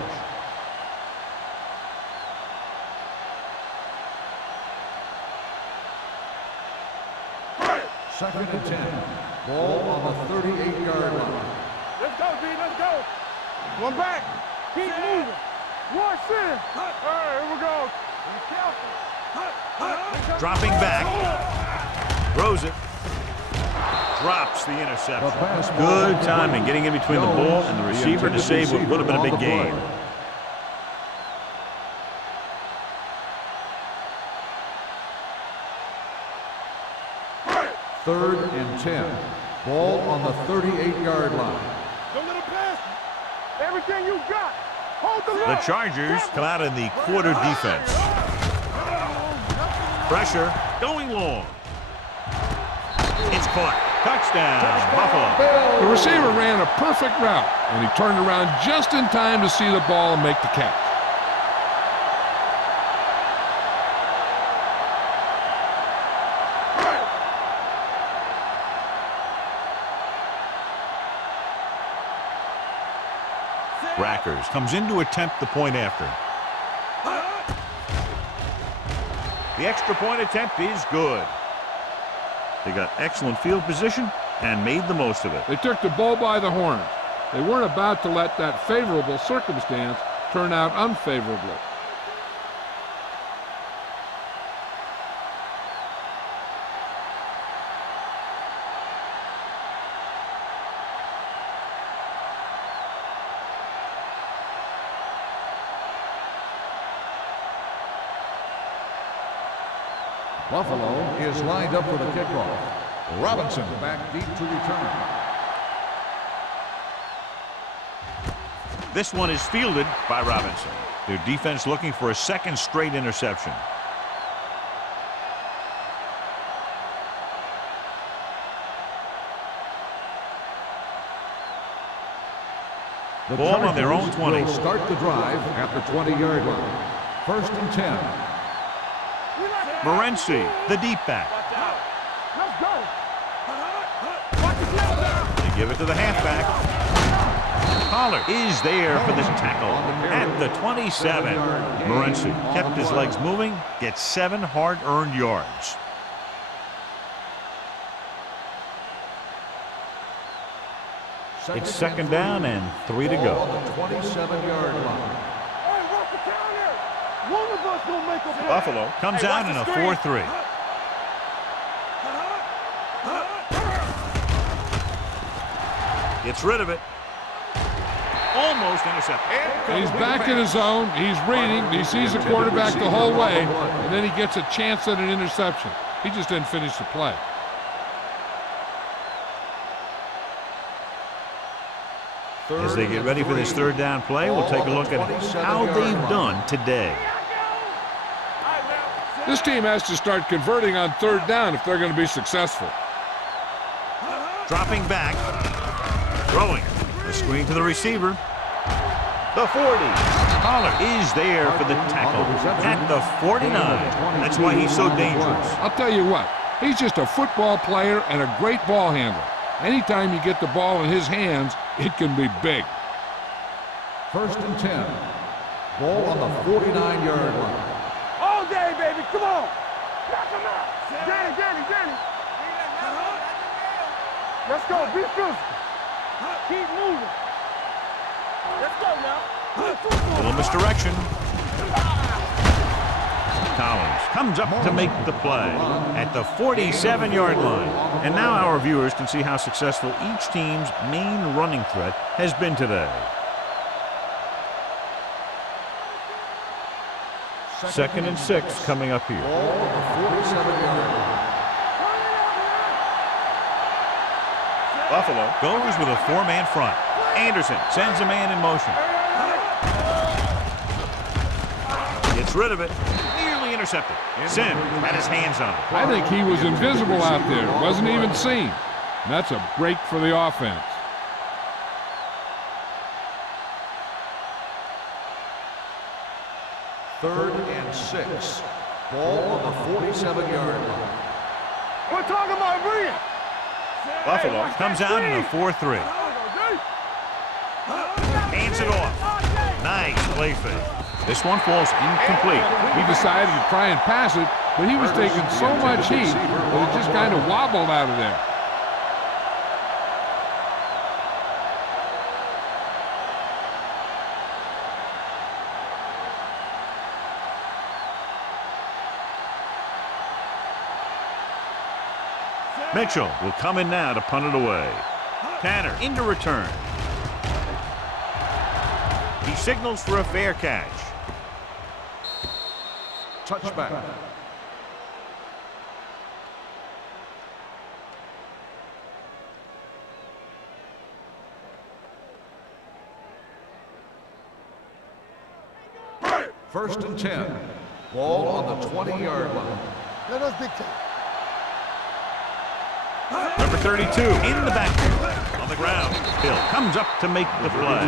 Second and 10. Ball on the 38-yard line. Let's go, B. Let's go. One back. Keep moving. One sin. All right, here we go. Be careful. Dropping back. Throws it. Drops the interception. Good timing getting in between the ball and the receiver to save what would have been a big gain. Third and 10. Ball on the 38-yard line. Don't let him pass. Everything you got. Hold the The line. Chargers come out in the quarter defense. Pressure going long. It's caught. Touchdown, Buffalo. The receiver ran a perfect route, and he turned around just in time to see the ball and make the catch. Rackers comes in to attempt the point after. The extra point attempt is good. They got excellent field position and made the most of it. They took the bull by the horns. They weren't about to let that favorable circumstance turn out unfavorably. Buffalo is lined up for the kickoff. Robinson back deep to return. This one is fielded by Robinson. Their defense looking for a second straight interception. The Ball on their own Chargers 20. will start the drive at the 20-yard line. First and 10. Morency, the deep back. Let's go. They give it to the halfback. Pollard is there for the tackle at the 27. Morency kept his legs moving, gets 7 hard-earned yards. It's second down and 3 to Ball on go. the 27-yard line. Hey, watch the count here. One of us gonna make a play. Buffalo comes out in a 4-3. Gets rid of it. Almost intercepted. He's back in his zone. He's reading. He sees the quarterback the whole way, and then he gets a chance at an interception. He just didn't finish the play. As they get ready for this third down play, we'll take a look at how they've done today. This team has to start converting on third down if they're going to be successful. Dropping back. Throwing. The screen to the receiver. The 40. Pollard is there for the tackle at the 49. That's why he's so dangerous. I'll tell you what, he's just a football player and a great ball handler. Anytime you get the ball in his hands, it can be big. First and 10. Ball on the 49-yard line. All day, baby. Come on. Knock him out. Danny. Let's go. Be physical. Keep moving. Let's go now. Little misdirection. Collins comes up to make the play at the 47-yard line. And now our viewers can see how successful each team's main running threat has been today. Second and 6 coming up here. Ball on the 47-yard line. Buffalo goes with a 4-man front. Anderson sends a man in motion. Gets rid of it. Nearly intercepted. Sin had his hands on it. I think he was invisible out there. Wasn't even seen. And that's a break for the offense. Third and 6. Ball on the 47-yard line. We're talking about bringing. Buffalo comes out in a 4-3. Hands it off. Nice play fake. This one falls incomplete. He decided to try and pass it, but he was taking so much heat that it just kind of wobbled out of there. Mitchell will come in now to punt it away. Tanner into return. He signals for a fair catch. Touchback. First and 10. Ball on the 20-yard line. Let us dictate. Number 32 in the backfield. On the ground. Bill comes up to make the play.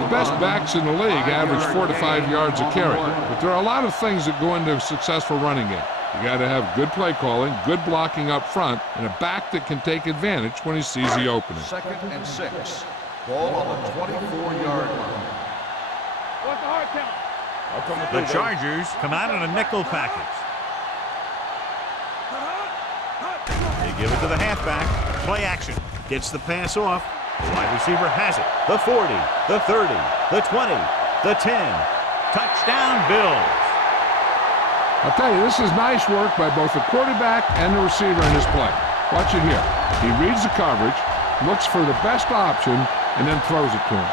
The best backs in the league average 4 to 5 yards a carry, but there are a lot of things that go into a successful running game. You got to have good play calling, good blocking up front, and a back that can take advantage when he sees the opening. Second and 6. Ball on the 24-yard line. What's the hard count? The Chargers come out in a nickel package. They give it to the halfback. Play action. Gets the pass off. The wide receiver has it. The 40, the 30, the 20, the 10. Touchdown, Bills. I'll tell you, this is nice work by both the quarterback and the receiver in this play. Watch it here. He reads the coverage, looks for the best option, and then throws it to him.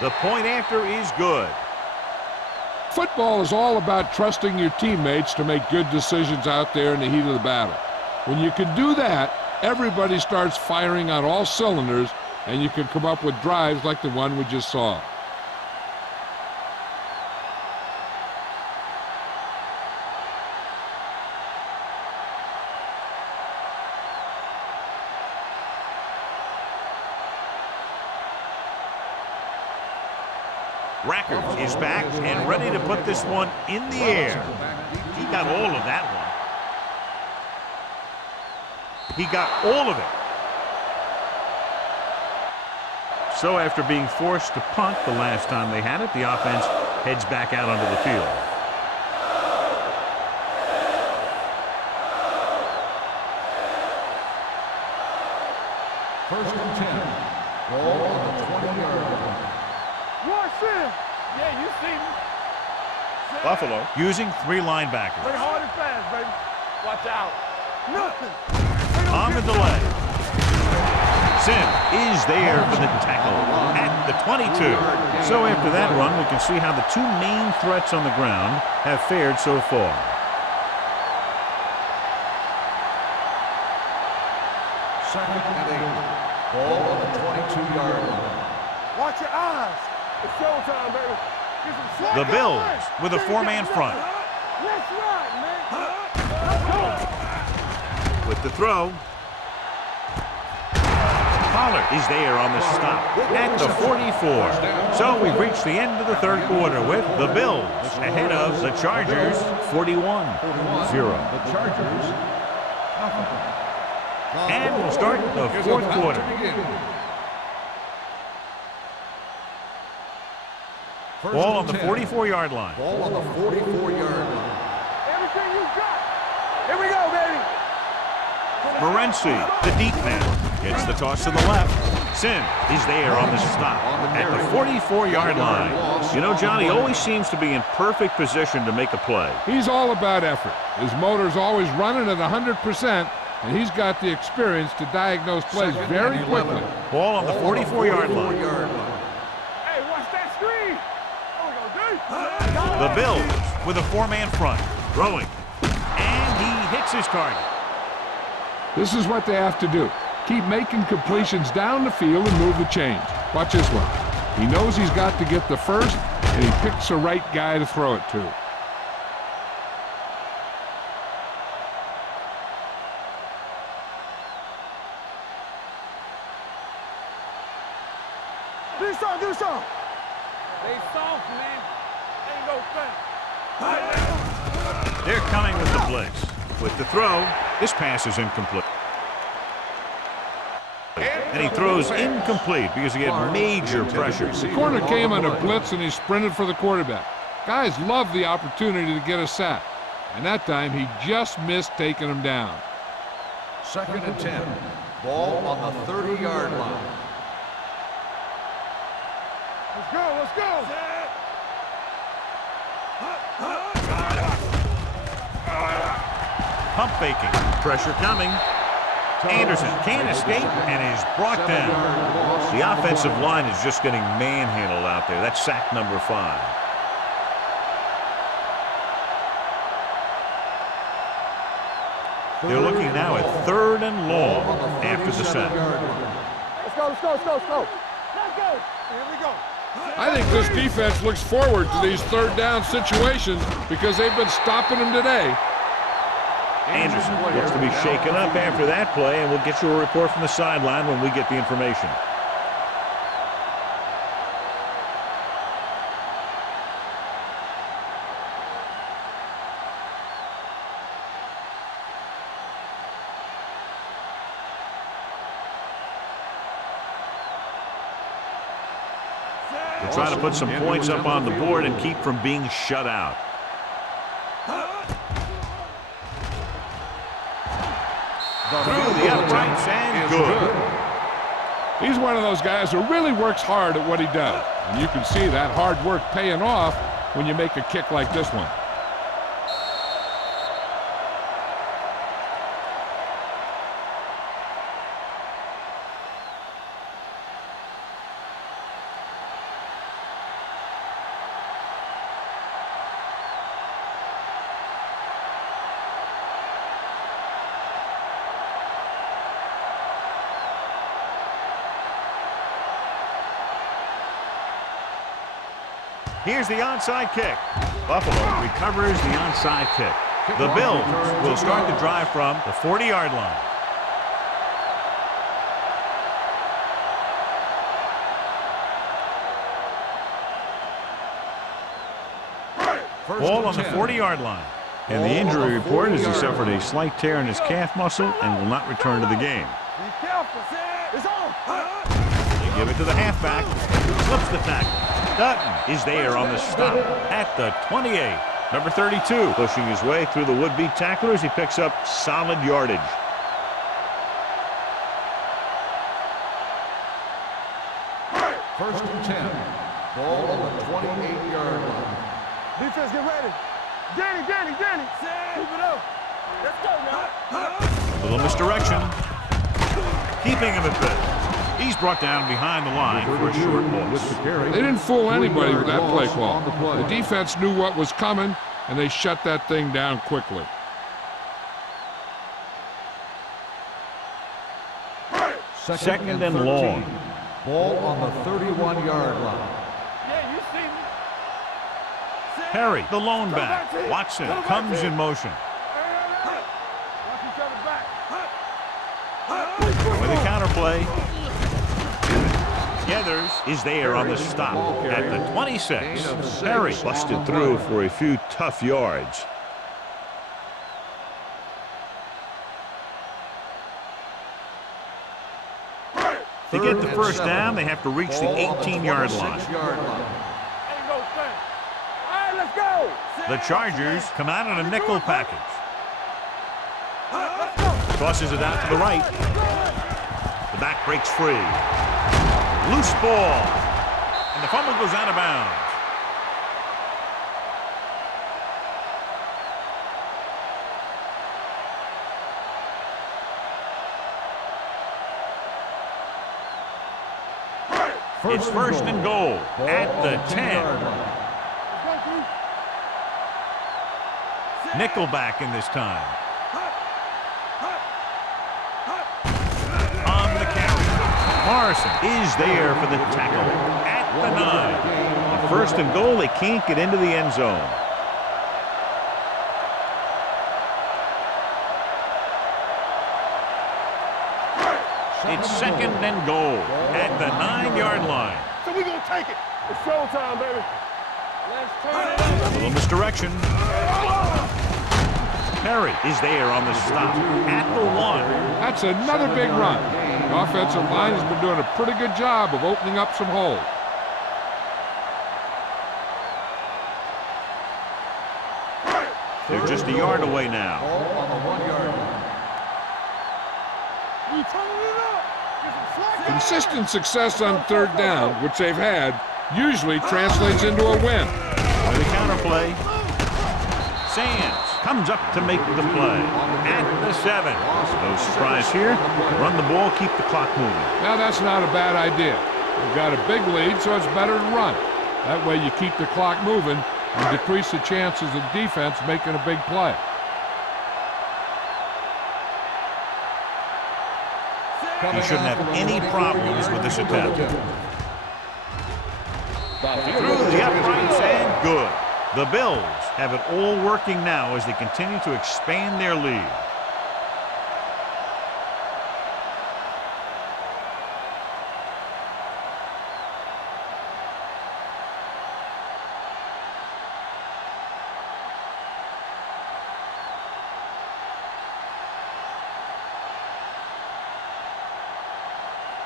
The point after is good. Football is all about trusting your teammates to make good decisions out there in the heat of the battle. When you can do that, everybody starts firing on all cylinders, and you can come up with drives like the one we just saw. Rackers is back and ready to put this one in the air. He got all of that one. He got all of it. So after being forced to punt the last time they had it, the offense heads back out onto the field. First and 10. Ball on the 20-yard line. Watch it. Yeah, you see me. Buffalo using 3 linebackers. Play hard and fast, baby. Watch out. Nothing. On the delay. Sim is there for the tackle at the 22. So after that run, we can see how the 2 main threats on the ground have fared so far. Second and 8. Ball on the 22-yard line. Watch your eyes. It's showtime, baby. Get some slack The on Bills it. with a 4-man front. Let's ride, man. Let's go. With the throw. Pollard is there on the stop at the 44. So we've reached the end of the third quarter with the Bills ahead of the Chargers 41-0. The Chargers, nothing. And we'll start the fourth quarter. Ball on the 44-yard line. Ball on the 44-yard line. Everything you got. Here we go, baby. Morency, the deep man, gets the toss to the left. Sin is there on the stop at the 44-yard line. You know, John, he always seems to be in perfect position to make a play. He's all about effort. His motor's always running at 100%, and he's got the experience to diagnose plays very quickly. Ball on the 44-yard line. Hey, watch that screen. The Bills with a four-man front. Throwing. And he hits his target. This is what they have to do. Keep making completions down the field and move the chains. Watch this one. He knows he's got to get the first, and he picks the right guy to throw it to. Do something. They soft, man. Ain't no thing. They're coming with the blitz. With the throw, this pass is incomplete. And he throws incomplete because he had major pressure. The corner came on a blitz and he sprinted for the quarterback. Guys love the opportunity to get a sack. And that time he just missed taking him down. 2nd and 10. Ball on the 30-yard line. Let's go. Pump faking. Pressure coming. Anderson can't escape and is brought down. The offensive line is just getting manhandled out there. That's sack number 5. They're looking now at 3rd and long after the sack. Let's go. Here we go. I think this defense looks forward to these 3rd down situations because they've been stopping them today. Anderson gets to be shaken up after that play, and we'll get you a report from the sideline when we get the information. They're trying to put some points up on the board and keep from being shut out. Through the uprights and good. He's one of those guys who really works hard at what he does. And you can see that hard work paying off when you make a kick like this one. Here's the onside kick. Buffalo recovers the onside kick. The Bills will start the drive from the 40-yard line. Ball on the 40-yard line. And the injury report is he suffered a slight tear in his calf muscle and will not return to the game. Be careful. It's on. They give it to the halfback. Slips the tackle. Dutton is there on the stop at the 28. Number 32 pushing his way through the would-be tacklers. He picks up solid yardage. First and 10. Ball on the 28-yard line. Defense, get ready. Danny. Keep it up. Let's go now. A little misdirection. Keeping him at bay. He's brought down behind the line for a short loss. They didn't fool anybody with that play call. The defense knew what was coming, and they shut that thing down quickly. Second and long. Ball on the 31-yard line. Yeah, you see me. Perry, the lone back. Watson comes in motion. Watch each other back. With a counterplay. Gathers is there on the stop at the 26. Perry busted through for a few tough yards. To get the first down, they have to reach the 18-yard line. Ain't no thing. All right, let's go. The Chargers come out in a nickel package. Tosses it out to the right. The back breaks free. Loose ball. And the fumble goes out of bounds. It's first and goal at the 10. Nickelback in this time. On the carry. Morrison is there for the tackle at the 9. On first and goal, they can't get into the end zone. It's second and goal at the 9-yard line. So we gonna take it. It's showtime, baby. Let's turn it up. A little misdirection. Perry is there on the stop at the 1. That's another big run. The offensive line has been doing a pretty good job of opening up some holes. They're just a yard away now. Ball on the 1-yard line. We turning it up. Get some slack. Consistent success on third down, which they've had, usually translates into a win. With the counterplay. Sands comes up to make the play at the 7. No surprise here. Run the ball, keep the clock moving. Now that's not a bad idea. You've got a big lead, so it's better to run. That way you keep the clock moving and decrease the chances of defense making a big play. He shouldn't have any problems with this attempt. Through the uprights and good. The Bills have it all working now as they continue to expand their lead.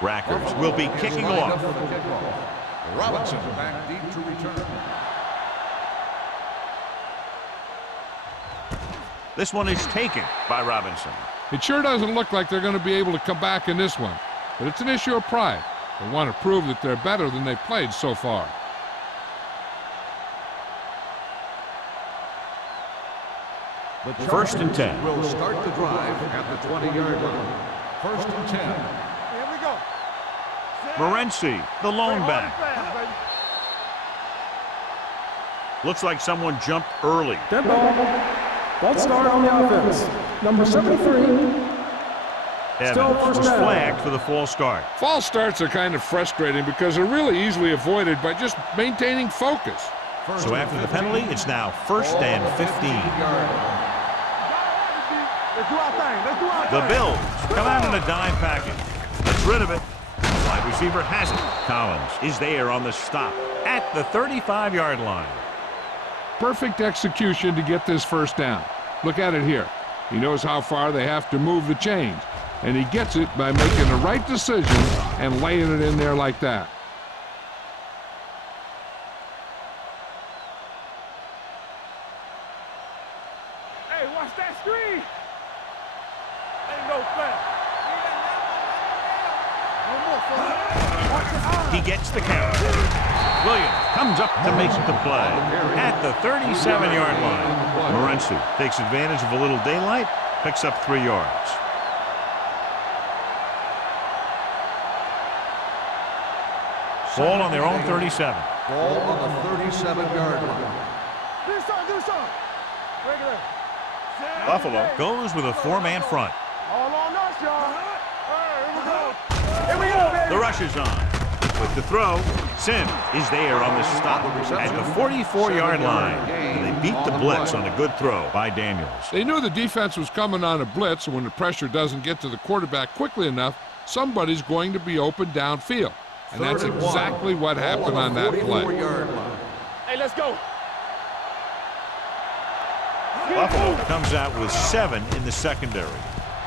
Rackers will be kicking off. Robinson back deep to return. This one is taken by Robinson. It sure doesn't look like they're going to be able to come back in this one, but it's an issue of pride. They want to prove that they're better than they've played so far. First and 10. Will start the drive at the 20-yard line. First and 10. Here we go. Morency, the lone back. Fast, baby. Looks like someone jumped early. Dead ball. False start on the offense. Number 73. Evans first was down. flagged for the false start. False starts are kind of frustrating because they're really easily avoided by just maintaining focus. So after the penalty, it's now first and 15. Let's do our thing. Let's do our The thing. Bills come out in a dime package. Gets rid of it. Wide receiver has it. Collins is there on the stop at the 35-yard line. Perfect execution to get this first down. Look at it here. He knows how far they have to move the chains, and he gets it by making the right decision and laying it in there like that. Hey, watch that screen. Ain't no flat. No more, son. Watch your eyes. He gets the count. Williams comes up to make the play at the 37-yard line. Morency takes advantage of a little daylight, picks up 3 yards. Ball on their own 37. Ball on the 37-yard line. Do something. Regular. Buffalo goes with a 4-man front. All on us, y'all. Here we go. Here we go, baby. The rush is on. With the throw, Sims is there on the stop at the 44-yard line. They beat the blitz on a good throw by Daniels. They knew the defense was coming on a blitz, and when the pressure doesn't get to the quarterback quickly enough, somebody's going to be open downfield. And that's exactly what happened on that play. Hey, let's go. Buffalo comes out with 7 in the secondary.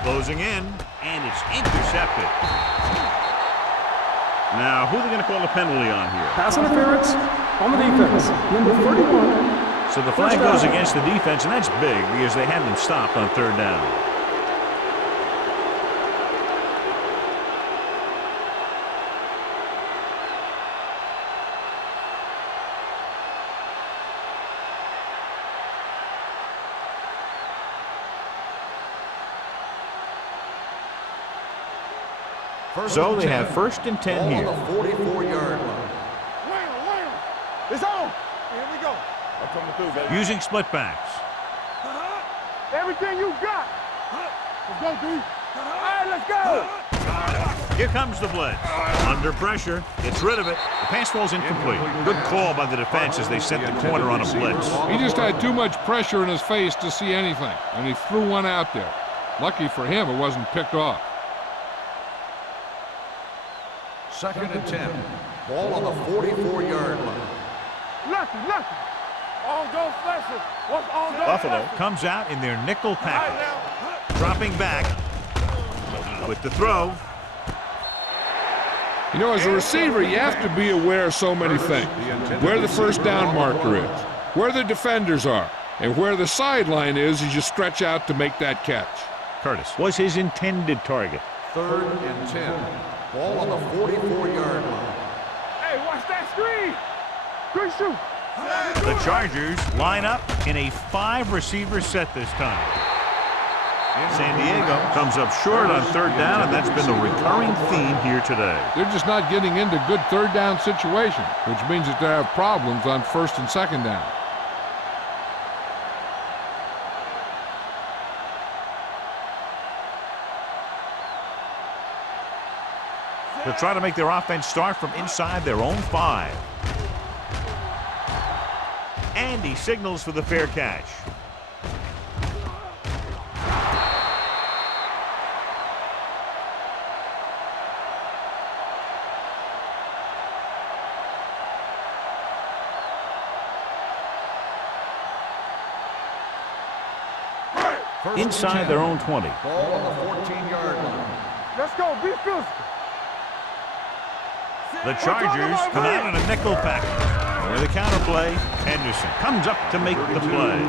Closing in, and it's intercepted. Now, who are they going to call the penalty on here? Pass interference on the defense. Number 31. So the flag goes against the defense, and that's big because they had them stopped on third down. So they have 1st and 10 here. On the 44-yard line. Wham! It's on. Here we go. I'm coming through, baby. Using split backs. Everything you got. Let's go, dude. All right, let's go. Here comes the blitz. Under pressure, gets rid of it. The pass falls incomplete. Good call by the defense as they set the corner on a blitz. He just had too much pressure in his face to see anything, and he threw one out there. Lucky for him, it wasn't picked off. 2nd and 10. Ball on the 44-yard line. Lucky. On go flashes. What's on go Buffalo flashes? comes out in their nickel All right, package. now. Dropping back with the throw. You know, as a receiver, you have to be aware of so many things. Where the first down marker is, where the defenders are, and where the sideline is as you stretch out to make that catch. Curtis was his intended target. 3rd and 10. Ball on the 44-yard line. Hey, watch that screen. Good shoot. The Chargers line up in a 5-receiver set this time. San Diego comes up short on 3rd down, and that's been the recurring theme here today. They're just not getting into good 3rd down situations, which means that they have problems on 1st and 2nd down. They'll try to make their offense start from inside their own 5. And he signals for the fair catch. Inside their own 20. Ball on the 14-yard line. Let's go. Be physical. The Chargers come out in a nickel package. Where the counter play, Henderson comes up to make the play.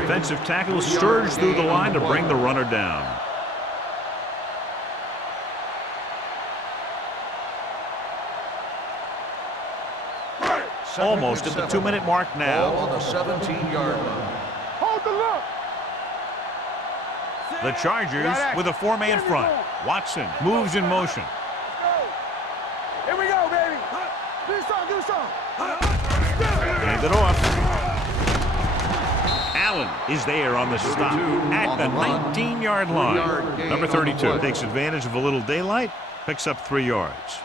Defensive tackle surge through the line to bring the runner down. Almost at the 2-minute mark now. Ball on the 17-yard line. Hold the look. The Chargers with a 4-man front. Watson moves in motion. Here we go, baby. Do something. Hand it off. Allen is there on the stop at the 19-yard line. Number 32 takes advantage of a little daylight, picks up 3 yards.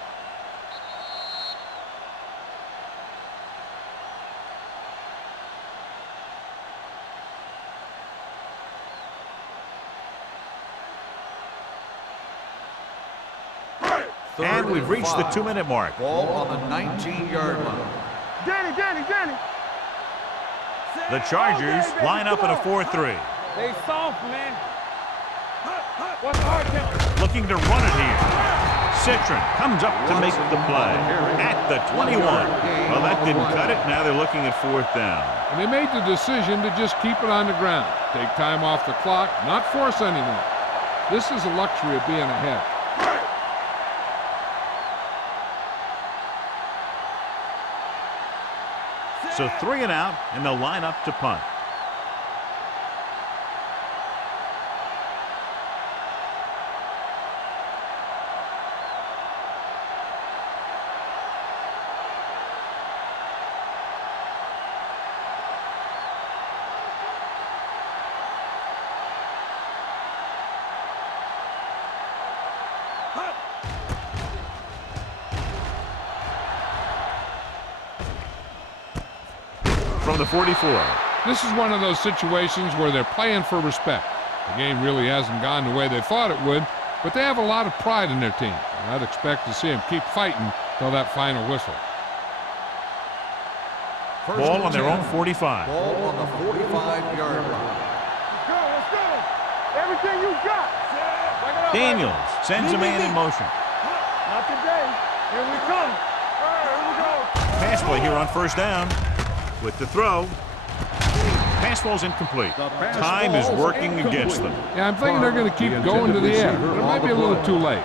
And we've reached the 2-minute mark. Ball on the 19-yard line. Danny. The Chargers line up in a 4-3. They soft, man. What's the hard count? Looking to run it here. Citron comes up to make the play at the 21. Well, that didn't cut it. Now they're looking at 4th down. And they made the decision to just keep it on the ground. Take time off the clock, not force anything. This is the luxury of being ahead. So 3 and out, and they'll line up to punt. From the 44. This is one of those situations where they're playing for respect. The game really hasn't gone the way they thought it would, but they have a lot of pride in their team. And I'd expect to see them keep fighting till that final whistle. Ball on their own 45. Ball on the 45-yard line. Let's go. Everything you got. Daniels sends a man in motion. Not today. Here we come. All right, here we go. Pass play here on 1st down. With the throw. Pass falls incomplete. Time is working against them. Yeah, I'm thinking they're going to keep going to the air, but it might be a little too late.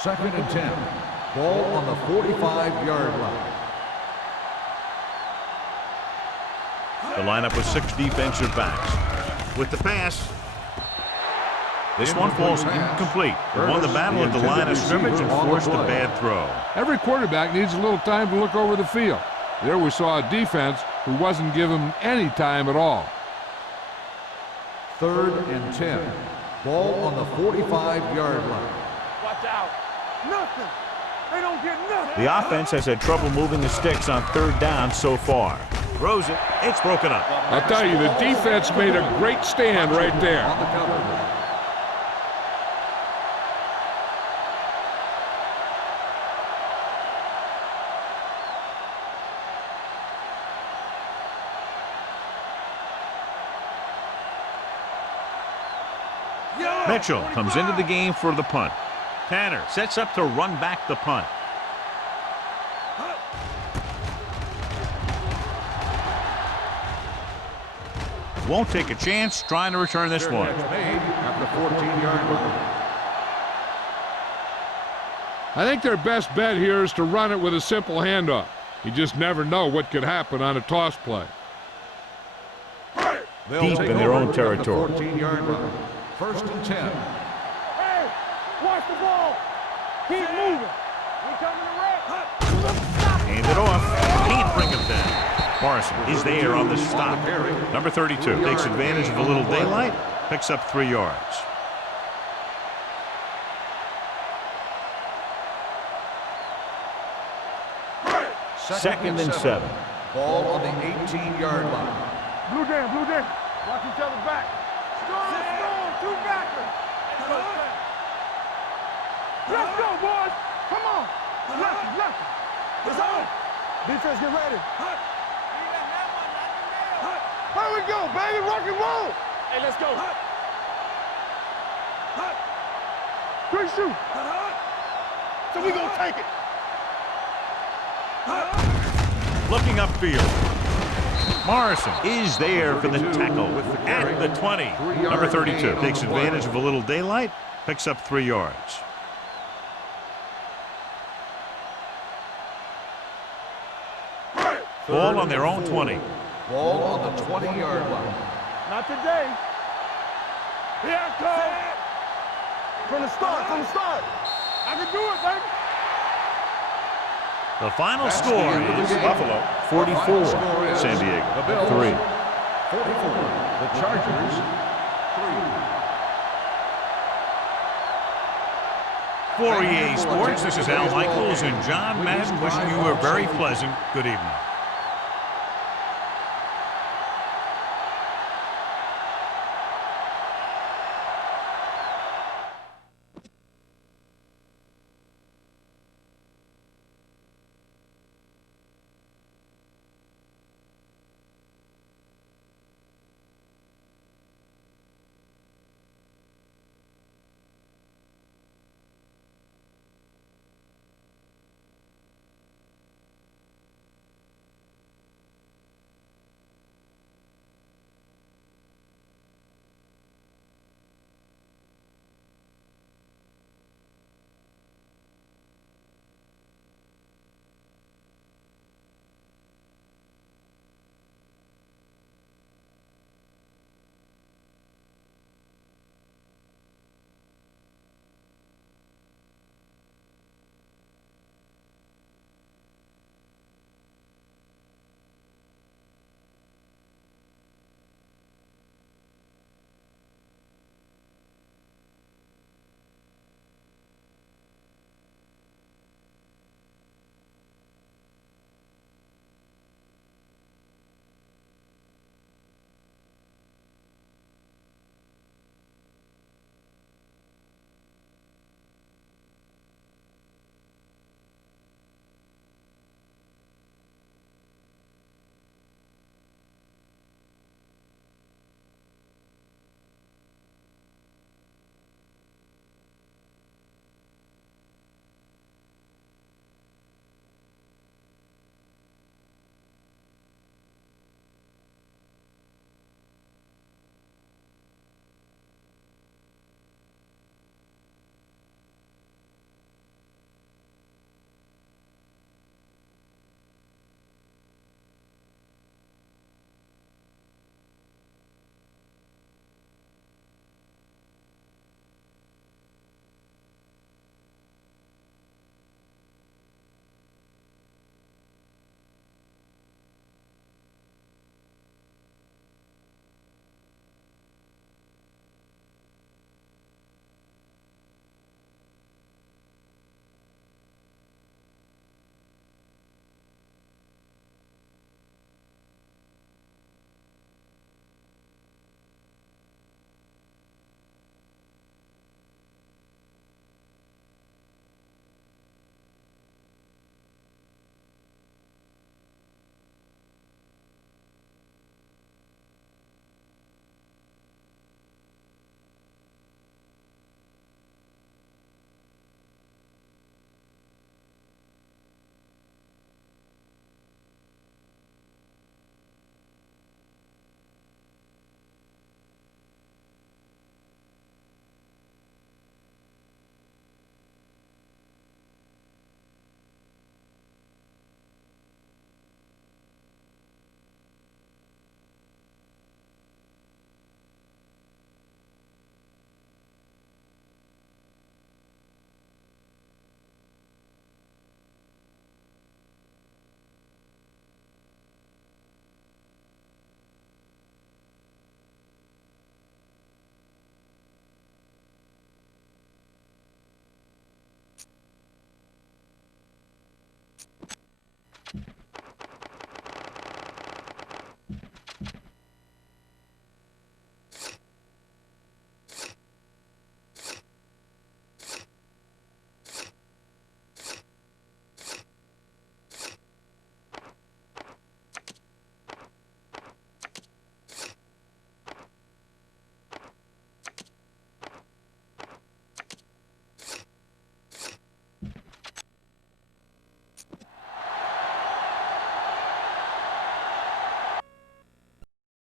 Second and 10. Ball on the 45-yard line. The lineup with 6 defensive backs. With the pass. This one falls incomplete. They won the battle at the line of scrimmage and forced a bad throw. Every quarterback needs a little time to look over the field. There we saw a defense who wasn't given any time at all. 3rd and 10. Ball on the 45-yard line. Watch out. Nothing. They don't get nothing. The offense has had trouble moving the sticks on 3rd down so far. Throws it. It's broken up. I'll tell you, the defense made a great stand right there. On the cover. Mitchell comes into the game for the punt. Tanner sets up to run back the punt. Won't take a chance trying to return this one. Made at the 14-yard line. I think their best bet here is to run it with a simple handoff. You just never know what could happen on a toss play. Deep in their own territory. 14-yard line. 1st and 10. Hey, watch the ball. Keep moving. We coming to wreck. Hand it off. Can't bring him down. Morrison is there on the stop. Number 32 takes advantage of a little daylight. Picks up 3 yards. Second and 7. Ball on the 18-yard line. Blue down, blue down. Watch each other back. Storm, 2 backers. Let's go, boys. Come on. Left. Let's go. Defense, get ready. Here we go, baby. Rock and roll. Hey, let's go. 3 shoot. So we gonna take it. Looking upfield. Morrison is there for the tackle at the 20. Number 32 takes advantage of a little daylight, picks up 3 yards. Ball on their own 20. Ball on the 20-yard line. Not today. Here I come. From the start. I can do it, baby. The final score is Buffalo 44, San Diego 3. 44. The Chargers 3. For EA Sports, this is Al Michaels and John Madden wishing you a very pleasant good evening.